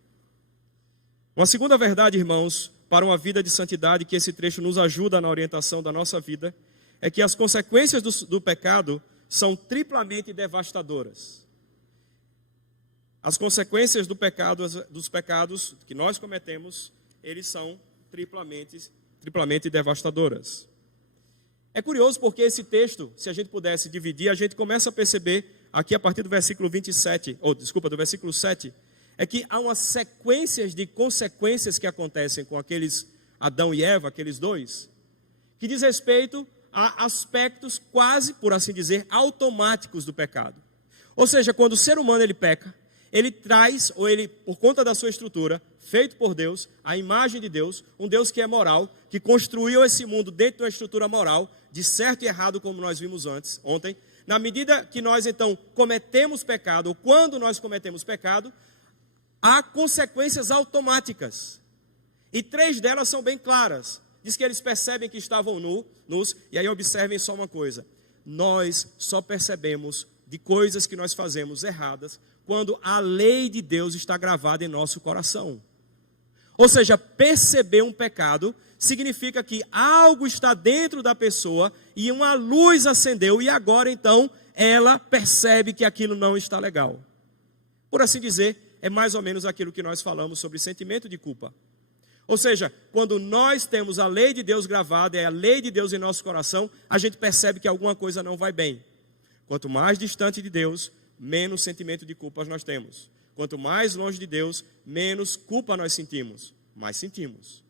Uma segunda verdade, irmãos, para uma vida de santidade, que esse trecho nos ajuda na orientação da nossa vida, é que as consequências do pecado são triplamente devastadoras. As consequências dos pecados que nós cometemos, eles são triplamente devastadoras. É curioso porque esse texto, se a gente pudesse dividir, a gente começa a perceber aqui a partir do versículo do versículo 7, é que há uma sequência de consequências que acontecem com aqueles Adão e Eva, aqueles dois, que diz respeito a aspectos quase, por assim dizer, automáticos do pecado. Ou seja, quando o ser humano ele peca, ele traz, ou ele, por conta da sua estrutura, feito por Deus, a imagem de Deus, um Deus que é moral, que construiu esse mundo dentro de uma estrutura moral, de certo e errado, como nós vimos ontem. Na medida que nós, então, cometemos pecado, ou quando nós cometemos pecado, há consequências automáticas. E 3 delas são bem claras. Diz que eles percebem que estavam nus, e aí observem só uma coisa. Nós só percebemos de coisas que nós fazemos erradas, quando a lei de Deus está gravada em nosso coração. Ou seja, perceber um pecado significa que algo está dentro da pessoa e uma luz acendeu e agora então ela percebe que aquilo não está legal. Por assim dizer, é mais ou menos aquilo que nós falamos sobre sentimento de culpa. Ou seja, quando nós temos a lei de Deus gravada, é a lei de Deus em nosso coração, a gente percebe que alguma coisa não vai bem. Quanto mais distante de Deus, menos sentimento de culpa nós temos. Quanto mais longe de Deus, menos culpa nós sentimos. Mais sentimos.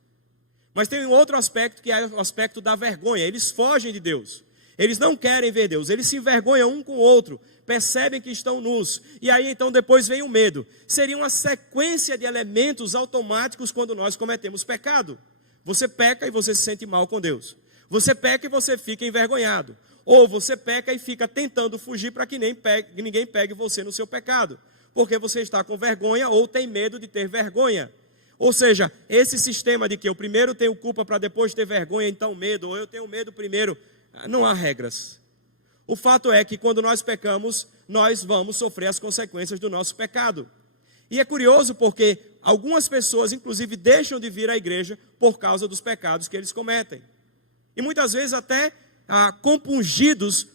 Mas tem um outro aspecto, que é o aspecto da vergonha. Eles fogem de Deus. Eles não querem ver Deus. Eles se envergonham um com o outro. Percebem que estão nus. E aí então depois vem o medo. Seria uma sequência de elementos automáticos quando nós cometemos pecado. Você peca e você se sente mal com Deus. Você peca e você fica envergonhado. Ou você peca e fica tentando fugir para que ninguém pegue você no seu pecado. Porque você está com vergonha ou tem medo de ter vergonha. Ou seja, esse sistema de que eu primeiro tenho culpa para depois ter vergonha, então medo, ou eu tenho medo primeiro, não há regras. O fato é que quando nós pecamos, nós vamos sofrer as consequências do nosso pecado. E é curioso porque algumas pessoas, inclusive, deixam de vir à igreja por causa dos pecados que eles cometem. E muitas vezes até compungidos,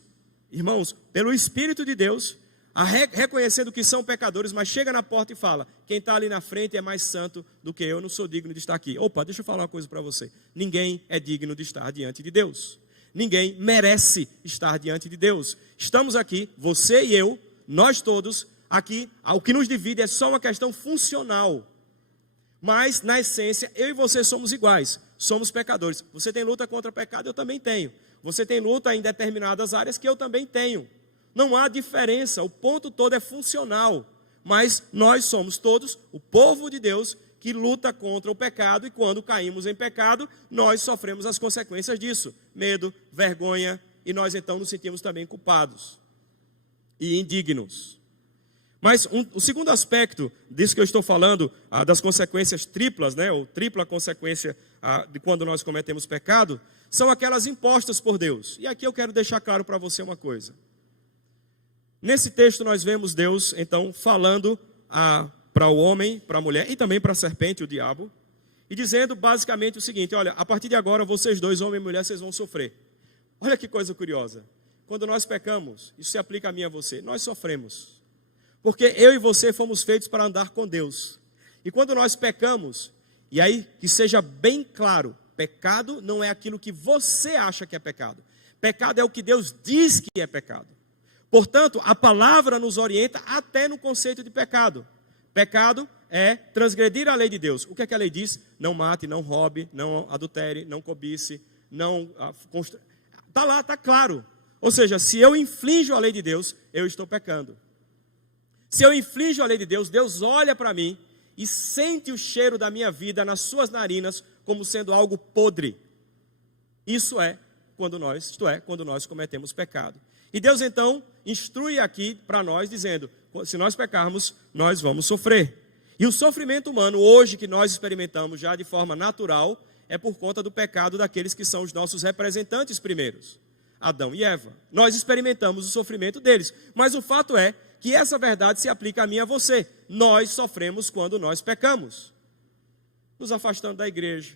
irmãos, pelo Espírito de Deus, reconhecendo que são pecadores, mas chega na porta e fala: quem está ali na frente é mais santo do que eu não sou digno de estar aqui. Opa, deixa eu falar uma coisa para você. Ninguém é digno de estar diante de Deus. Ninguém merece estar diante de Deus. Estamos aqui, você e eu, nós todos, aqui, o que nos divide é só uma questão funcional. Mas, na essência, eu e você somos iguais, somos pecadores. Você tem luta contra o pecado, eu também tenho. Você tem luta em determinadas áreas que eu também tenho. Não há diferença, o ponto todo é funcional. Mas nós somos todos o povo de Deus que luta contra o pecado, e quando caímos em pecado, nós sofremos as consequências disso. Medo, vergonha, e nós então nos sentimos também culpados e indignos. Mas o segundo aspecto disso que eu estou falando, das consequências triplas, né, ou tripla consequência de quando nós cometemos pecado, são aquelas impostas por Deus. E aqui eu quero deixar claro para você uma coisa. Nesse texto nós vemos Deus, então, falando para o homem, para a mulher e também para a serpente, o diabo, e dizendo basicamente o seguinte: olha, a partir de agora vocês dois, homem e mulher, vocês vão sofrer. Olha que coisa curiosa. Quando nós pecamos, isso se aplica a mim e a você, nós sofremos. Porque eu e você fomos feitos para andar com Deus. E quando nós pecamos, e aí que seja bem claro, pecado não é aquilo que você acha que é pecado. Pecado é o que Deus diz que é pecado. Portanto, a palavra nos orienta até no conceito de pecado. Pecado é transgredir a lei de Deus. O que é que a lei diz? Não mate, não roube, não adultere, não cobice, não... Está lá, está claro. Ou seja, se eu infrinjo a lei de Deus, eu estou pecando. Se eu infrinjo a lei de Deus, Deus olha para mim e sente o cheiro da minha vida nas suas narinas como sendo algo podre. Isso é quando nós cometemos pecado. E Deus então instrui aqui para nós dizendo: se nós pecarmos, nós vamos sofrer. E o sofrimento humano hoje que nós experimentamos já de forma natural é por conta do pecado daqueles que são os nossos representantes primeiros, Adão e Eva. Nós experimentamos o sofrimento deles, mas o fato é que essa verdade se aplica a mim e a você. Nós sofremos quando nós pecamos, nos afastando da igreja,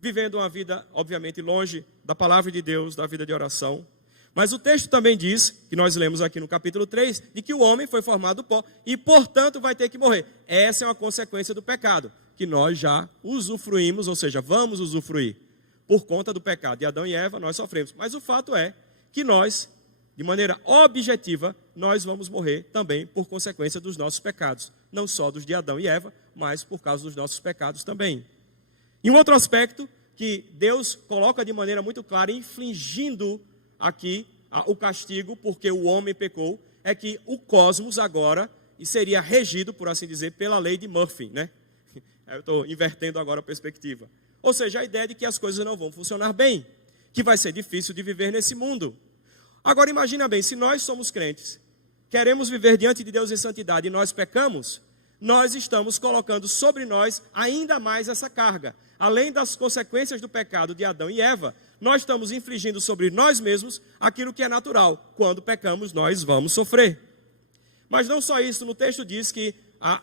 vivendo uma vida, obviamente, longe da palavra de Deus, da vida de oração. Mas o texto também diz, que nós lemos aqui no capítulo 3, de que o homem foi formado do pó e, portanto, vai ter que morrer. Essa é uma consequência do pecado, que nós já usufruímos, ou seja, vamos usufruir. Por conta do pecado de Adão e Eva, nós sofremos. Mas o fato é que nós, de maneira objetiva, nós vamos morrer também por consequência dos nossos pecados. Não só dos de Adão e Eva, mas por causa dos nossos pecados também. E um outro aspecto que Deus coloca de maneira muito clara, infligindo aqui o castigo, porque o homem pecou, é que o cosmos agora seria regido, por assim dizer, pela lei de Murphy, né? Eu estou invertendo agora a perspectiva. Ou seja, a ideia de que as coisas não vão funcionar bem, que vai ser difícil de viver nesse mundo. Agora imagina bem, se nós somos crentes, queremos viver diante de Deus em santidade e nós pecamos, nós estamos colocando sobre nós ainda mais essa carga. Além das consequências do pecado de Adão e Eva, nós estamos infligindo sobre nós mesmos aquilo que é natural. Quando pecamos, nós vamos sofrer. Mas não só isso, no texto diz que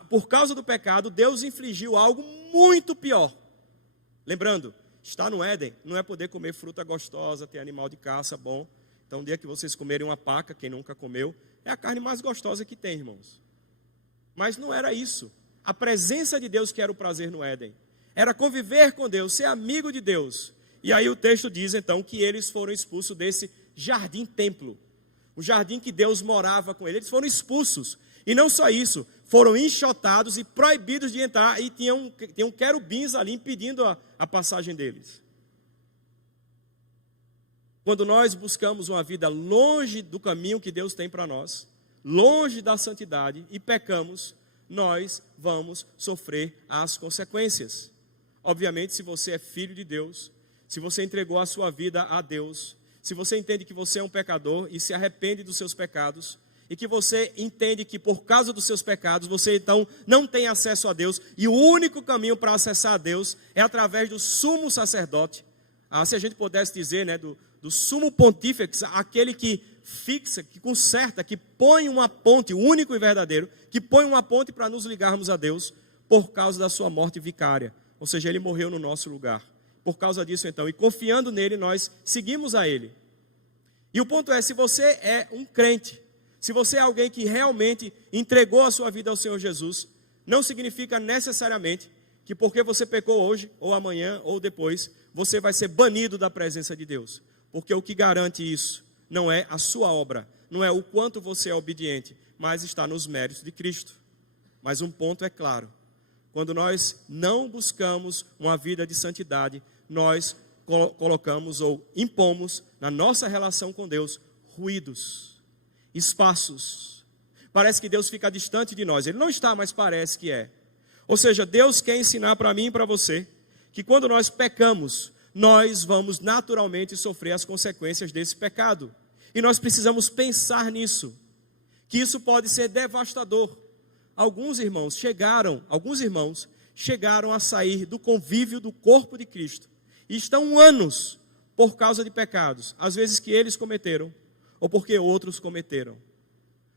por causa do pecado, Deus infligiu algo muito pior. Lembrando, estar no Éden não é poder comer fruta gostosa, ter animal de caça bom. Então, um dia que vocês comerem uma paca, quem nunca comeu, é a carne mais gostosa que tem, irmãos. Mas não era isso. A presença de Deus que era o prazer no Éden. Era conviver com Deus, ser amigo de Deus. E aí o texto diz, então, que eles foram expulsos desse jardim-templo. O jardim que Deus morava com eles. Eles foram expulsos. E não só isso, foram enxotados e proibidos de entrar. E tinham querubins ali impedindo a passagem deles. Quando nós buscamos uma vida longe do caminho que Deus tem para nós, longe da santidade e pecamos, nós vamos sofrer as consequências. Obviamente, se você é filho de Deus, se você entregou a sua vida a Deus, se você entende que você é um pecador e se arrepende dos seus pecados, e que você entende que por causa dos seus pecados, você então não tem acesso a Deus, e o único caminho para acessar a Deus é através do sumo sacerdote, se a gente pudesse dizer, né, do sumo pontífice, aquele que fixa, que conserta, que põe uma ponte, o único e verdadeiro, que põe uma ponte para nos ligarmos a Deus, por causa da sua morte vicária, ou seja, ele morreu no nosso lugar. Por causa disso então, e confiando nele, nós seguimos a ele. E o ponto é, se você é um crente, Se você é alguém que realmente entregou a sua vida ao Senhor Jesus, não significa necessariamente que porque você pecou hoje, ou amanhã, ou depois, você vai ser banido da presença de Deus. Porque o que garante isso não é a sua obra, não é o quanto você é obediente, mas está nos méritos de Cristo. Mas um ponto é claro: quando nós não buscamos uma vida de santidade, nós colocamos ou impomos na nossa relação com Deus ruídos, espaços. Parece que Deus fica distante de nós. Ele não está, mas parece que é. Ou seja, Deus quer ensinar para mim e para você que quando nós pecamos, nós vamos naturalmente sofrer as consequências desse pecado. E nós precisamos pensar nisso, que isso pode ser devastador. Alguns irmãos chegaram a sair do convívio do corpo de Cristo e estão anos por causa de pecados, às vezes que eles cometeram ou porque outros cometeram.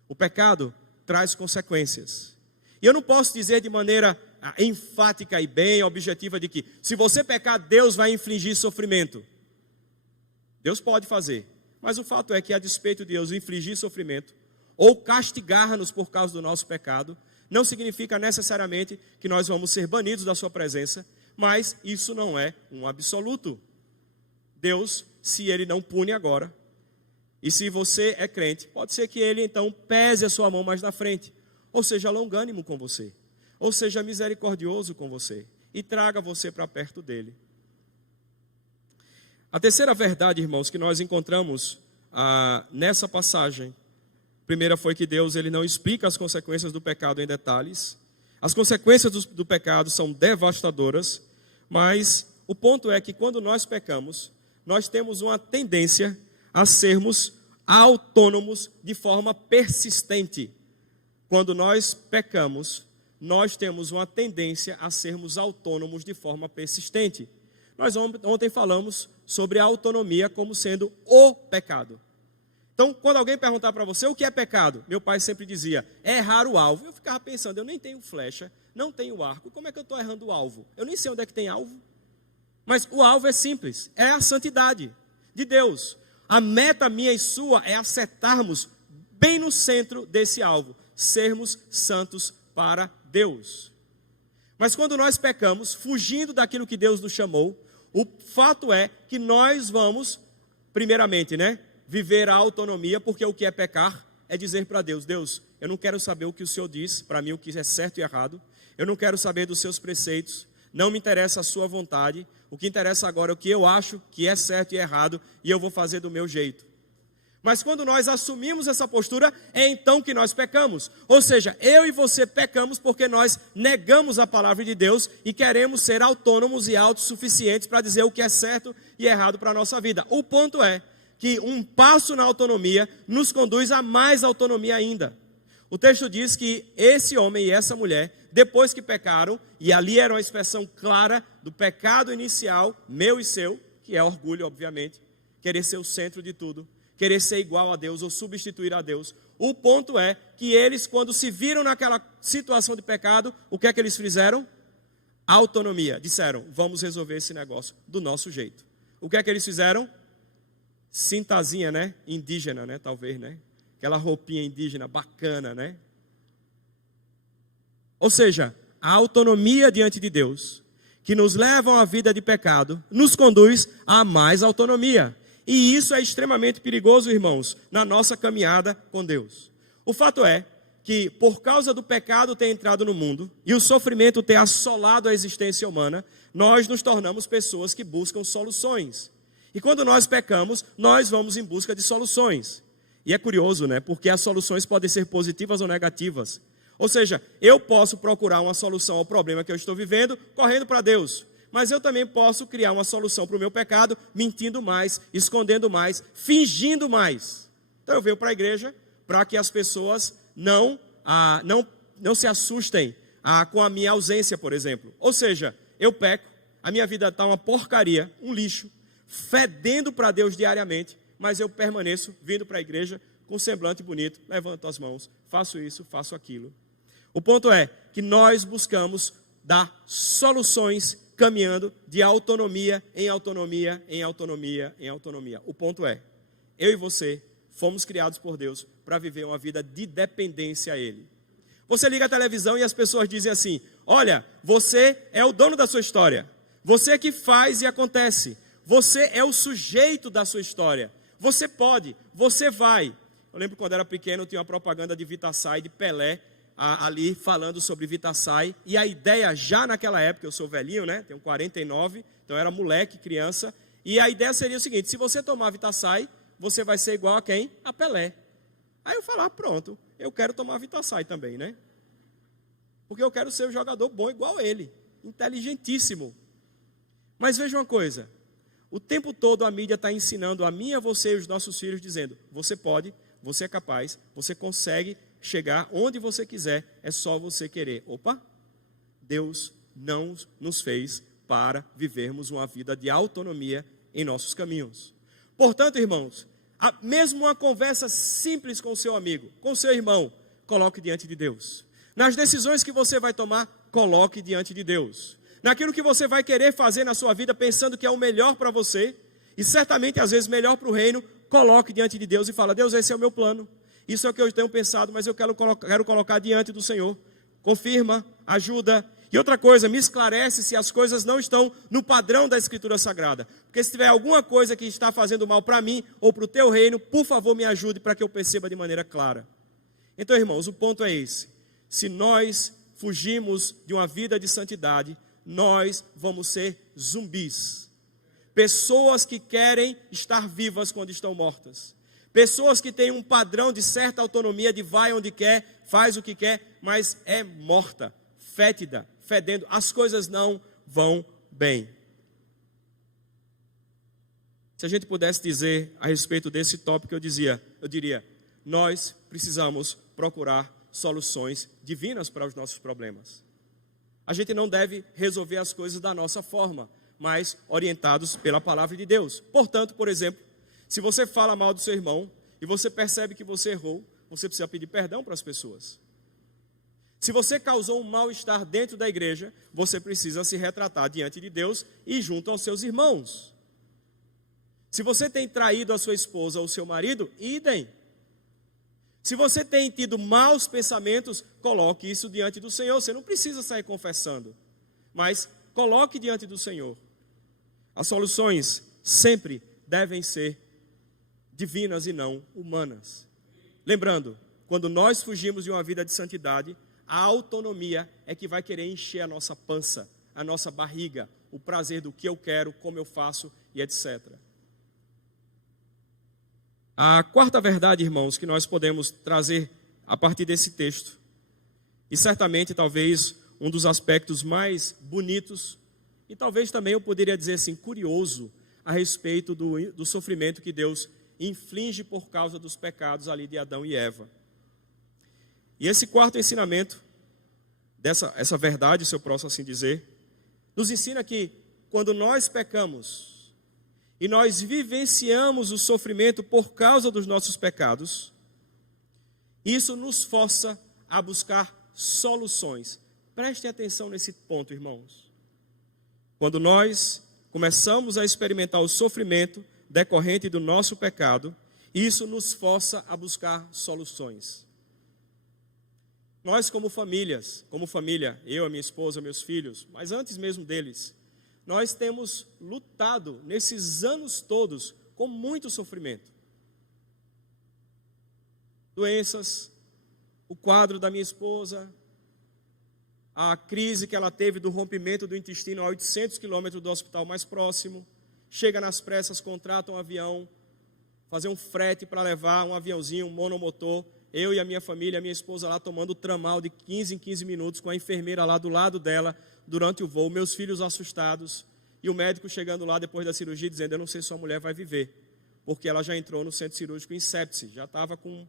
O pecado traz consequências. E eu não posso dizer de maneira enfática e bem objetiva de que se você pecar, Deus vai infligir sofrimento. Deus pode fazer, mas o fato é que a despeito de Deus infligir sofrimento ou castigar-nos por causa do nosso pecado, não significa necessariamente que nós vamos ser banidos da sua presença, mas isso não é um absoluto. Deus, se Ele não pune agora, e se você é crente, pode ser que Ele então pese a sua mão mais na frente, ou seja longânimo com você, ou seja misericordioso com você, e traga você para perto dEle. A terceira verdade, irmãos, que nós encontramos nessa passagem, primeira foi que Deus ele não explica as consequências do pecado em detalhes. As consequências do pecado são devastadoras, mas o ponto é que quando nós pecamos, nós temos uma tendência a sermos autônomos de forma persistente. Quando nós pecamos, nós temos uma tendência a sermos autônomos de forma persistente. Nós ontem falamos sobre a autonomia como sendo o pecado. Então, quando alguém perguntar para você o que é pecado, meu pai sempre dizia, é errar o alvo. Eu ficava pensando, eu nem tenho flecha, não tenho arco, como é que eu estou errando o alvo? Eu nem sei onde é que tem alvo. Mas o alvo é simples, é a santidade de Deus. A meta minha e sua é acertarmos bem no centro desse alvo, sermos santos para Deus. Mas quando nós pecamos, fugindo daquilo que Deus nos chamou, o fato é que nós vamos, primeiramente, viver a autonomia, porque o que é pecar é dizer para Deus, Deus, eu não quero saber o que o Senhor diz, para mim o que é certo e errado, eu não quero saber dos seus preceitos, não me interessa a sua vontade, o que interessa agora é o que eu acho que é certo e errado, e eu vou fazer do meu jeito. Mas quando nós assumimos essa postura, é então que nós pecamos. Ou seja, eu e você pecamos porque nós negamos a palavra de Deus e queremos ser autônomos e autossuficientes para dizer o que é certo e errado para a nossa vida. O ponto é que um passo na autonomia nos conduz a mais autonomia ainda. O texto diz que esse homem e essa mulher, depois que pecaram, e ali era uma expressão clara do pecado inicial, meu e seu, que é orgulho, obviamente, querer ser o centro de tudo, querer ser igual a Deus ou substituir a Deus. O ponto é que eles, quando se viram naquela situação de pecado, o que é que eles fizeram? Autonomia. Disseram, vamos resolver esse negócio do nosso jeito. O que é que eles fizeram? Cintazinha, indígena, talvez, aquela roupinha indígena bacana, Ou seja, a autonomia diante de Deus, que nos leva a uma vida de pecado, nos conduz a mais autonomia. E isso é extremamente perigoso, irmãos, na nossa caminhada com Deus. O fato é que, por causa do pecado ter entrado no mundo e o sofrimento ter assolado a existência humana, nós nos tornamos pessoas que buscam soluções. E quando nós pecamos, nós vamos em busca de soluções. E é curioso, porque as soluções podem ser positivas ou negativas. Ou seja, eu posso procurar uma solução ao problema que eu estou vivendo, correndo para Deus. Mas eu também posso criar uma solução para o meu pecado, mentindo mais, escondendo mais, fingindo mais. Então eu venho para a igreja para que as pessoas não se assustem com a minha ausência, por exemplo. Ou seja, eu peco, a minha vida está uma porcaria, um lixo, fedendo para Deus diariamente, mas eu permaneço vindo para a igreja com um semblante bonito, levanto as mãos, faço isso, faço aquilo. O ponto é que nós buscamos dar soluções caminhando de autonomia em autonomia, em autonomia, em autonomia. O ponto é, eu e você fomos criados por Deus para viver uma vida de dependência a Ele. Você liga a televisão e as pessoas dizem assim: olha, você é o dono da sua história, você é que faz e acontece, você é o sujeito da sua história, você pode, você vai. Eu lembro quando era pequeno, tinha uma propaganda de Vitasay, de Pelé, ali falando sobre Vitasay, e a ideia já naquela época, eu sou velhinho, né, tenho 49, então eu era moleque, criança, e a ideia seria o seguinte: se você tomar Vitasay, você vai ser igual a quem? A Pelé. Aí eu falar, pronto, eu quero tomar Vitasay também, né? Porque eu quero ser um jogador bom igual a ele, inteligentíssimo. Mas veja uma coisa, o tempo todo a mídia está ensinando a mim, a você e os nossos filhos, dizendo: você pode, você é capaz, você consegue chegar onde você quiser, é só você querer. Opa, Deus não nos fez para vivermos uma vida de autonomia em nossos caminhos. Portanto, irmãos, mesmo uma conversa simples com o seu amigo, com o seu irmão, coloque diante de Deus. Nas decisões que você vai tomar, coloque diante de Deus. Naquilo que você vai querer fazer na sua vida, pensando que é o melhor para você, e certamente às vezes melhor para o reino, coloque diante de Deus e fala: Deus, esse é o meu plano, isso é o que eu tenho pensado, mas eu quero colocar diante do Senhor. Confirma, ajuda. E outra coisa, me esclarece se as coisas não estão no padrão da Escritura Sagrada. Porque se tiver alguma coisa que está fazendo mal para mim ou para o teu reino, por favor me ajude para que eu perceba de maneira clara. Então, irmãos, o ponto é esse: se nós fugimos de uma vida de santidade, nós vamos ser zumbis. Pessoas que querem estar vivas quando estão mortas. Pessoas que têm um padrão de certa autonomia, de vai onde quer, faz o que quer, mas é morta, fétida, fedendo. As coisas não vão bem. Se a gente pudesse dizer a respeito desse tópico, eu diria, nós precisamos procurar soluções divinas para os nossos problemas. A gente não deve resolver as coisas da nossa forma, mas orientados pela palavra de Deus. Portanto, por exemplo, se você fala mal do seu irmão e você percebe que você errou, você precisa pedir perdão para as pessoas. Se você causou um mal-estar dentro da igreja, você precisa se retratar diante de Deus e junto aos seus irmãos. Se você tem traído a sua esposa ou seu marido, idem. Se você tem tido maus pensamentos, coloque isso diante do Senhor. Você não precisa sair confessando, mas coloque diante do Senhor. As soluções sempre devem ser divinas e não humanas. Lembrando, quando nós fugimos de uma vida de santidade, a autonomia é que vai querer encher a nossa pança, a nossa barriga, o prazer do que eu quero, como eu faço e etc. A quarta verdade, irmãos, que nós podemos trazer a partir desse texto, e certamente talvez um dos aspectos mais bonitos, e talvez também eu poderia dizer assim, curioso, a respeito do sofrimento que Deus inflige por causa dos pecados ali de Adão e Eva. E esse quarto ensinamento, essa verdade, se eu posso assim dizer, nos ensina que quando nós pecamos e nós vivenciamos o sofrimento por causa dos nossos pecados, isso nos força a buscar soluções. Prestem atenção nesse ponto, irmãos. Quando nós começamos a experimentar o sofrimento decorrente do nosso pecado, isso nos força a buscar soluções. Nós como família, eu, a minha esposa, meus filhos, mas antes mesmo deles, nós temos lutado nesses anos todos com muito sofrimento. Doenças, o quadro da minha esposa, a crise que ela teve do rompimento do intestino a 800 quilômetros do hospital mais próximo, chega nas pressas, contrata um avião, fazer um frete para levar um aviãozinho, um monomotor, eu e a minha família, a minha esposa lá tomando tramal de 15 em 15 minutos, com a enfermeira lá do lado dela, durante o voo, meus filhos assustados, e o médico chegando lá depois da cirurgia, dizendo, eu não sei se sua mulher vai viver, porque ela já entrou no centro cirúrgico em sepse, já estava com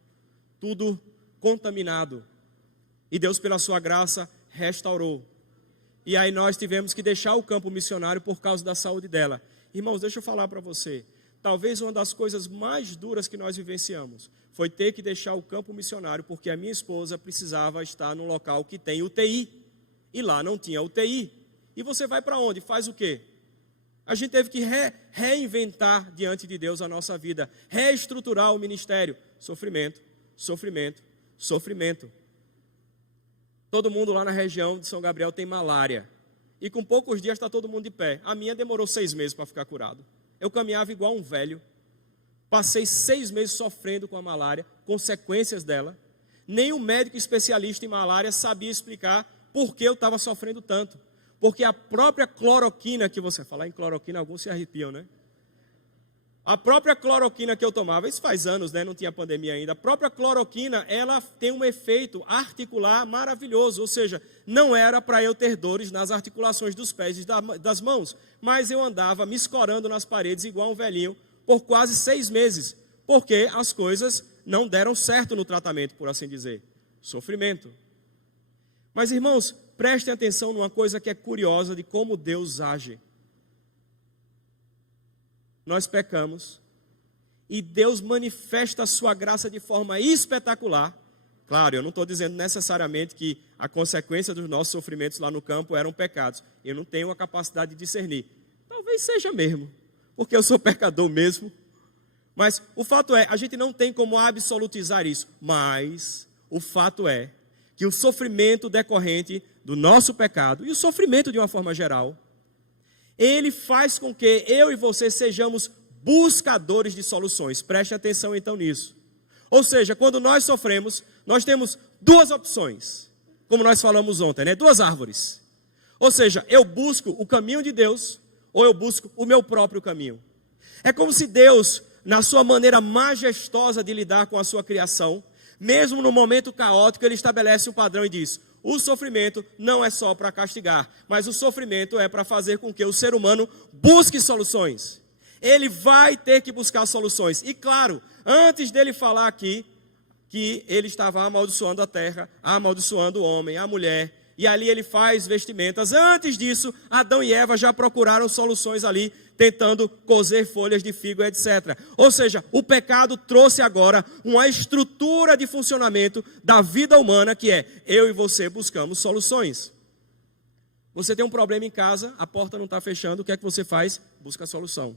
tudo contaminado, e Deus pela sua graça restaurou, e aí nós tivemos que deixar o campo missionário por causa da saúde dela. Irmãos, deixa eu falar para você, talvez uma das coisas mais duras que nós vivenciamos foi ter que deixar o campo missionário, porque a minha esposa precisava estar num local que tem UTI, e lá não tinha UTI. E você vai para onde? Faz o quê? a gente teve que reinventar diante de Deus a nossa vida, reestruturar o ministério. Sofrimento, sofrimento, sofrimento. Todo mundo lá na região de São Gabriel tem malária. E com poucos dias está todo mundo de pé. A minha demorou 6 meses para ficar curado. Eu caminhava igual um velho. Passei 6 meses sofrendo com a malária, consequências dela. Nem o médico especialista em malária sabia explicar por que eu estava sofrendo tanto. Porque a própria cloroquina que você... Falar em cloroquina, alguns se arrepiam, né? A própria cloroquina que eu tomava, isso faz anos, né? Não tinha pandemia ainda. A própria cloroquina, ela tem um efeito articular maravilhoso. Ou seja, não era para eu ter dores nas articulações dos pés e das mãos. Mas eu andava me escorando nas paredes igual um velhinho por quase 6 meses. Porque as coisas não deram certo no tratamento, por assim dizer. Sofrimento. Mas, irmãos, prestem atenção numa coisa que é curiosa de como Deus age. Nós pecamos e Deus manifesta a sua graça de forma espetacular. Claro, eu não estou dizendo necessariamente que a consequência dos nossos sofrimentos lá no campo eram pecados. Eu não tenho a capacidade de discernir. Talvez seja mesmo, porque eu sou pecador mesmo. Mas o fato é, a gente não tem como absolutizar isso. Mas o fato é que o sofrimento decorrente do nosso pecado, e o sofrimento de uma forma geral, ele faz com que eu e você sejamos buscadores de soluções. Preste atenção então nisso. Ou seja, quando nós sofremos, nós temos 2 opções. Como nós falamos ontem, né? 2 árvores. Ou seja, eu busco o caminho de Deus, ou eu busco o meu próprio caminho. É como se Deus, na sua maneira majestosa de lidar com a sua criação, mesmo no momento caótico, ele estabelece um padrão e diz: o sofrimento não é só para castigar, mas o sofrimento é para fazer com que o ser humano busque soluções. Ele vai ter que buscar soluções. E claro, antes dele falar aqui que ele estava amaldiçoando a terra, amaldiçoando o homem, a mulher, e ali ele faz vestimentas. Antes disso, Adão e Eva já procuraram soluções ali, tentando cozer folhas de figo, etc. Ou seja, o pecado trouxe agora uma estrutura de funcionamento da vida humana, que é, eu e você buscamos soluções. Você tem um problema em casa, a porta não está fechando, o que é que você faz? Busca a solução.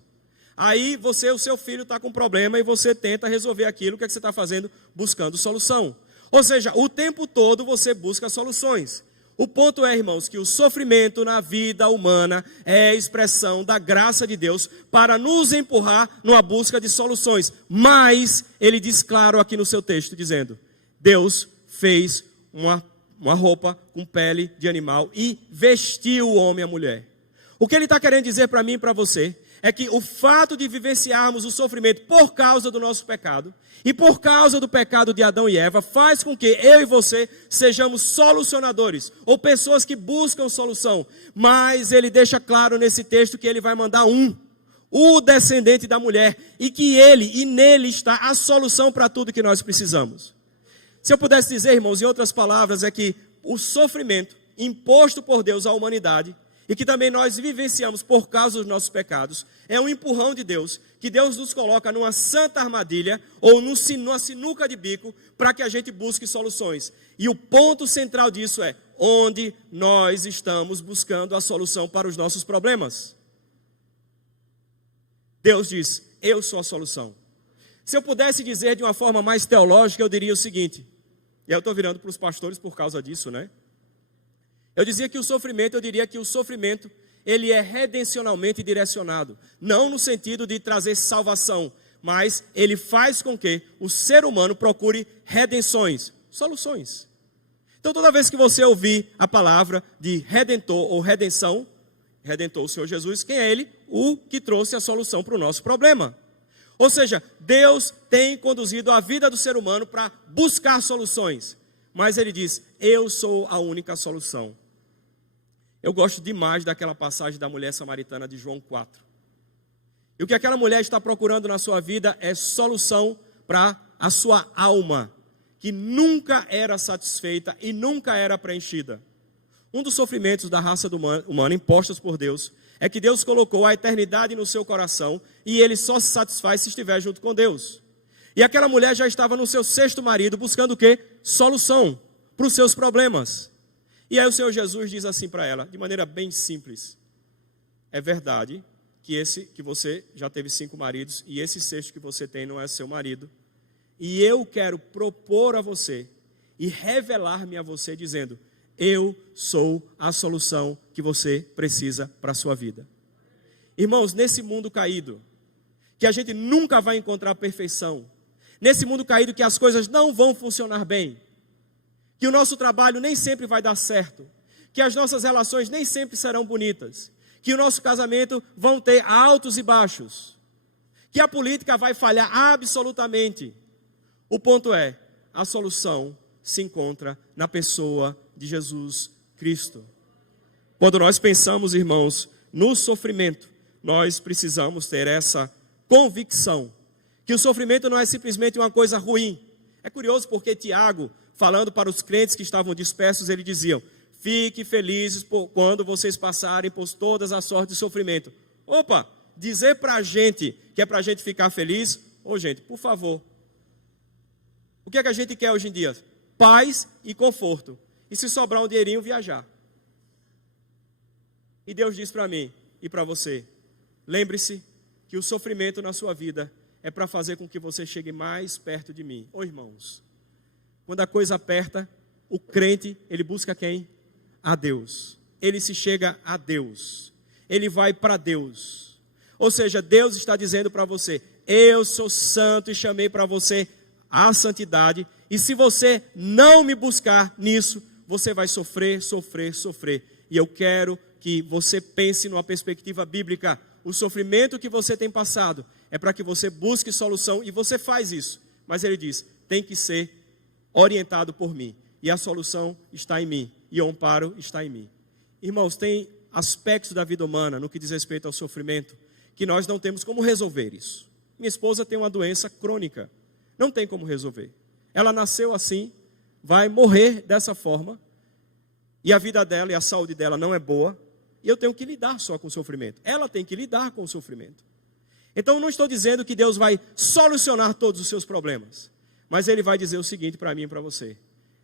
Aí você, o seu filho está com problema e você tenta resolver aquilo, o que é que você está fazendo? Buscando solução. Ou seja, o tempo todo você busca soluções. O ponto é, irmãos, que o sofrimento na vida humana é a expressão da graça de Deus para nos empurrar numa busca de soluções. Mas ele diz claro aqui no seu texto, dizendo: Deus fez uma roupa com pele de animal e vestiu o homem e a mulher. O que ele está querendo dizer para mim e para você é que o fato de vivenciarmos o sofrimento por causa do nosso pecado e por causa do pecado de Adão e Eva faz com que eu e você sejamos solucionadores ou pessoas que buscam solução. Mas ele deixa claro nesse texto que ele vai mandar o descendente da mulher, e que ele e nele está a solução para tudo que nós precisamos. Se eu pudesse dizer, irmãos, em outras palavras, é que o sofrimento imposto por Deus à humanidade e que também nós vivenciamos por causa dos nossos pecados, é um empurrão de Deus, que Deus nos coloca numa santa armadilha, ou numa sinuca de bico, para que a gente busque soluções. E o ponto central disso é, onde nós estamos buscando a solução para os nossos problemas. Deus diz, eu sou a solução. Se eu pudesse dizer de uma forma mais teológica, eu diria o seguinte, e eu estou virando para os pastores por causa disso, né? Eu diria que o sofrimento, ele é redencionalmente direcionado. Não no sentido de trazer salvação, mas ele faz com que o ser humano procure redenções, soluções. Então toda vez que você ouvir a palavra de redentor ou redenção, redentor o Senhor Jesus, quem é ele? O que trouxe a solução para o nosso problema. Ou seja, Deus tem conduzido a vida do ser humano para buscar soluções. Mas ele diz, eu sou a única solução. Eu gosto demais daquela passagem da mulher samaritana de João 4. E o que aquela mulher está procurando na sua vida é solução para a sua alma, que nunca era satisfeita e nunca era preenchida. Um dos sofrimentos da raça humana impostos por Deus é que Deus colocou a eternidade no seu coração e ele só se satisfaz se estiver junto com Deus. E aquela mulher já estava no seu 6º marido buscando o quê? Solução para os seus problemas. E aí o Senhor Jesus diz assim para ela, de maneira bem simples: é verdade que você já teve 5 maridos e esse sexto que você tem não é seu marido. E eu quero propor a você e revelar-me a você dizendo: eu sou a solução que você precisa para a sua vida. Irmãos, nesse mundo caído, que a gente nunca vai encontrar perfeição, nesse mundo caído que as coisas não vão funcionar bem, que o nosso trabalho nem sempre vai dar certo, que as nossas relações nem sempre serão bonitas, que o nosso casamento vão ter altos e baixos, que a política vai falhar absolutamente. O ponto é, a solução se encontra na pessoa de Jesus Cristo. Quando nós pensamos, irmãos, no sofrimento, nós precisamos ter essa convicção que o sofrimento não é simplesmente uma coisa ruim. É curioso porque Tiago, falando para os crentes que estavam dispersos, ele dizia: fiquem felizes quando vocês passarem por todas as sortes de sofrimento. Opa, dizer para a gente que é para a gente ficar feliz, gente, por favor. O que é que a gente quer hoje em dia? Paz e conforto. E se sobrar um dinheirinho, viajar. E Deus diz para mim e para você: lembre-se que o sofrimento na sua vida é para fazer com que você chegue mais perto de mim. Irmãos, quando a coisa aperta, o crente, ele busca quem? A Deus. Ele se chega a Deus. Ele vai para Deus. Ou seja, Deus está dizendo para você: eu sou santo e chamei para você a santidade. E se você não me buscar nisso, você vai sofrer, sofrer, sofrer. E eu quero que você pense numa perspectiva bíblica. O sofrimento que você tem passado é para que você busque solução, e você faz isso. Mas ele diz: tem que ser orientado por mim. E a solução está em mim. E o amparo está em mim. Irmãos, tem aspectos da vida humana, no que diz respeito ao sofrimento, que nós não temos como resolver isso. Minha esposa tem uma doença crônica. Não tem como resolver. Ela nasceu assim, vai morrer dessa forma, e a vida dela e a saúde dela não é boa, e eu tenho que lidar só com o sofrimento. Ela tem que lidar com o sofrimento. Então, eu não estou dizendo que Deus vai solucionar todos os seus problemas, mas Ele vai dizer o seguinte para mim e para você: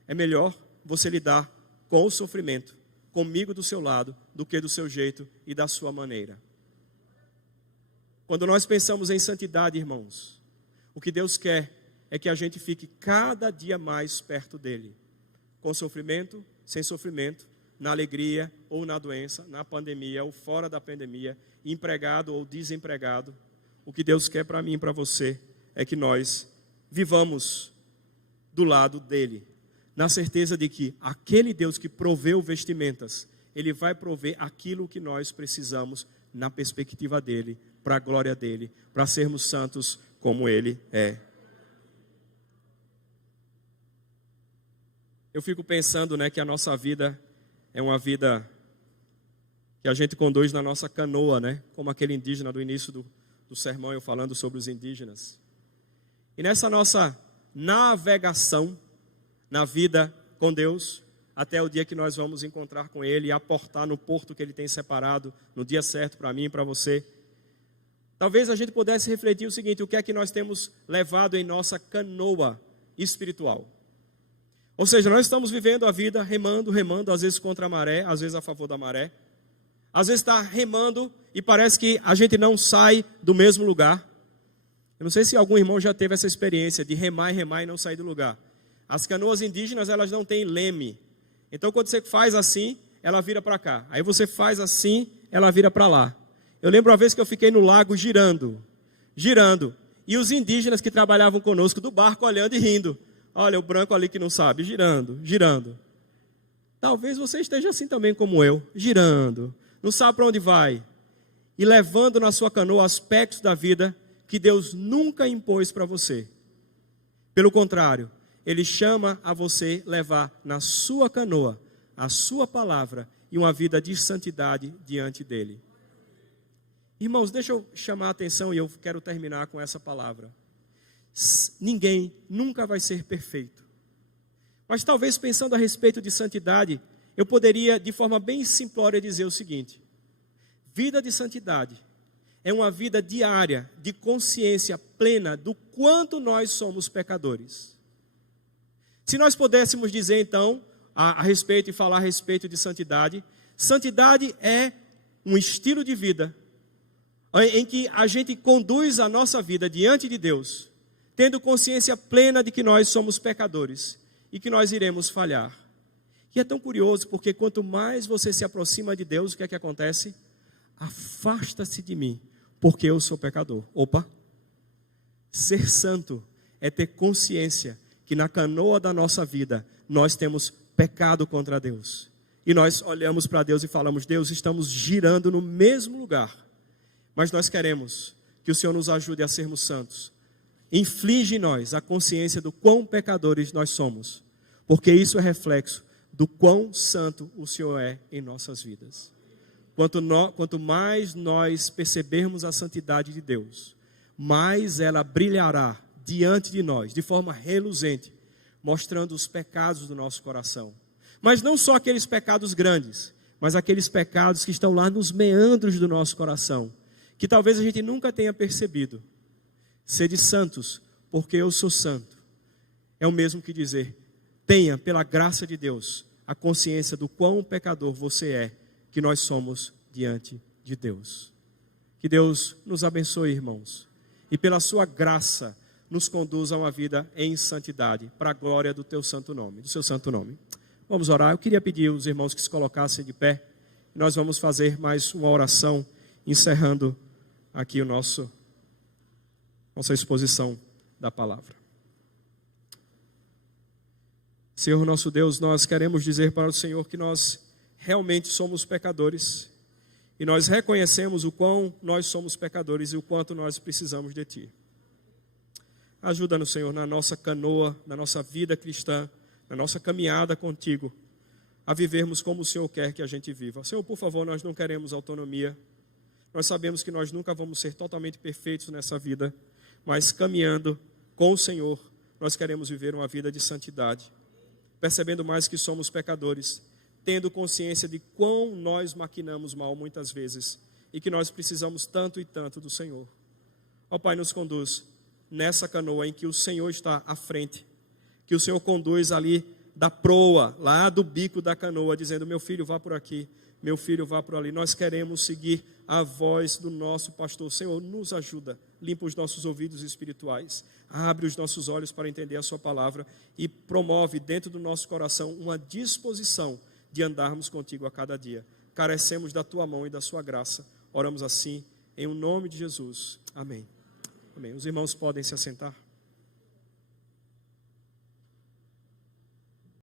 é melhor você lidar com o sofrimento, comigo do seu lado, do que do seu jeito e da sua maneira. Quando nós pensamos em santidade, irmãos, o que Deus quer é que a gente fique cada dia mais perto dEle, com sofrimento, sem sofrimento, na alegria ou na doença, na pandemia ou fora da pandemia, empregado ou desempregado. O que Deus quer para mim e para você é que nós vivamos do lado dEle, na certeza de que aquele Deus que proveu vestimentas, Ele vai prover aquilo que nós precisamos na perspectiva dEle, para a glória dEle, para sermos santos como Ele é. Eu fico pensando, que a nossa vida é uma vida que a gente conduz na nossa canoa, como aquele indígena do início do sermão, eu falando sobre os indígenas. E nessa nossa navegação na vida com Deus, até o dia que nós vamos encontrar com Ele e aportar no porto que Ele tem separado, no dia certo para mim e para você, talvez a gente pudesse refletir o seguinte: o que é que nós temos levado em nossa canoa espiritual? Ou seja, nós estamos vivendo a vida remando, às vezes contra a maré, às vezes a favor da maré. Às vezes está remando e parece que a gente não sai do mesmo lugar. Eu não sei se algum irmão já teve essa experiência de remar e não sair do lugar. As canoas indígenas, elas não têm leme. Então, quando você faz assim, ela vira para cá. Aí você faz assim, ela vira para lá. Eu lembro uma vez que eu fiquei no lago girando. E os indígenas que trabalhavam conosco do barco olhando e rindo. Olha, o branco ali que não sabe, girando. Talvez você esteja assim também como eu, girando. Não sabe para onde vai. E levando na sua canoa aspectos da vida que Deus nunca impôs para você. Pelo contrário, Ele chama a você levar na sua canoa a sua palavra e uma vida de santidade diante dEle. Irmãos, deixa eu chamar a atenção e eu quero terminar com essa palavra. Ninguém nunca vai ser perfeito. Mas talvez pensando a respeito de santidade, eu poderia de forma bem simplória dizer o seguinte: vida de santidade é uma vida diária de consciência plena do quanto nós somos pecadores. Se nós pudéssemos dizer então a respeito e falar a respeito de santidade, santidade é um estilo de vida em que a gente conduz a nossa vida diante de Deus, tendo consciência plena de que nós somos pecadores e que nós iremos falhar. E é tão curioso, porque quanto mais você se aproxima de Deus, o que é que acontece? Afasta-se de mim, porque eu sou pecador. Opa! Ser santo é ter consciência que na canoa da nossa vida, nós temos pecado contra Deus. E nós olhamos para Deus e falamos: Deus, estamos girando no mesmo lugar, mas nós queremos que o Senhor nos ajude a sermos santos. Inflige em nós a consciência do quão pecadores nós somos, porque isso é reflexo do quão santo o Senhor é em nossas vidas. Quanto mais nós percebermos a santidade de Deus, mais ela brilhará diante de nós, de forma reluzente, mostrando os pecados do nosso coração. Mas não só aqueles pecados grandes, mas aqueles pecados que estão lá nos meandros do nosso coração, que talvez a gente nunca tenha percebido. Sede santos, porque eu sou santo. É o mesmo que dizer: tenha, pela graça de Deus, a consciência do quão pecador você é, que nós somos diante de Deus. Que Deus nos abençoe, irmãos, e pela sua graça nos conduza a uma vida em santidade, para a glória do teu santo nome, do seu santo nome. Vamos orar. Eu queria pedir aos irmãos que se colocassem de pé. Nós vamos fazer mais uma oração, encerrando aqui nossa exposição da palavra. Senhor nosso Deus, nós queremos dizer para o Senhor que nós realmente somos pecadores, e nós reconhecemos o quão nós somos pecadores e o quanto nós precisamos de Ti. Ajuda-nos, Senhor, na nossa canoa, na nossa vida cristã, na nossa caminhada contigo, a vivermos como o Senhor quer que a gente viva. Senhor, por favor, nós não queremos autonomia. Nós sabemos que nós nunca vamos ser totalmente perfeitos nessa vida, mas caminhando com o Senhor, nós queremos viver uma vida de santidade, percebendo mais que somos pecadores, tendo consciência de quão nós maquinamos mal muitas vezes e que nós precisamos tanto e tanto do Senhor. Ó Pai, nos conduz nessa canoa em que o Senhor está à frente, que o Senhor conduz ali da proa, lá do bico da canoa, dizendo: meu filho, vá por aqui, meu filho, vá por ali. Nós queremos seguir a voz do nosso pastor. Senhor, nos ajuda, limpa os nossos ouvidos espirituais, abre os nossos olhos para entender a sua palavra e promove dentro do nosso coração uma disposição de andarmos contigo a cada dia. Carecemos da tua mão e da sua graça. Oramos assim, em o nome de Jesus. Amém. Amém. Os irmãos podem se assentar.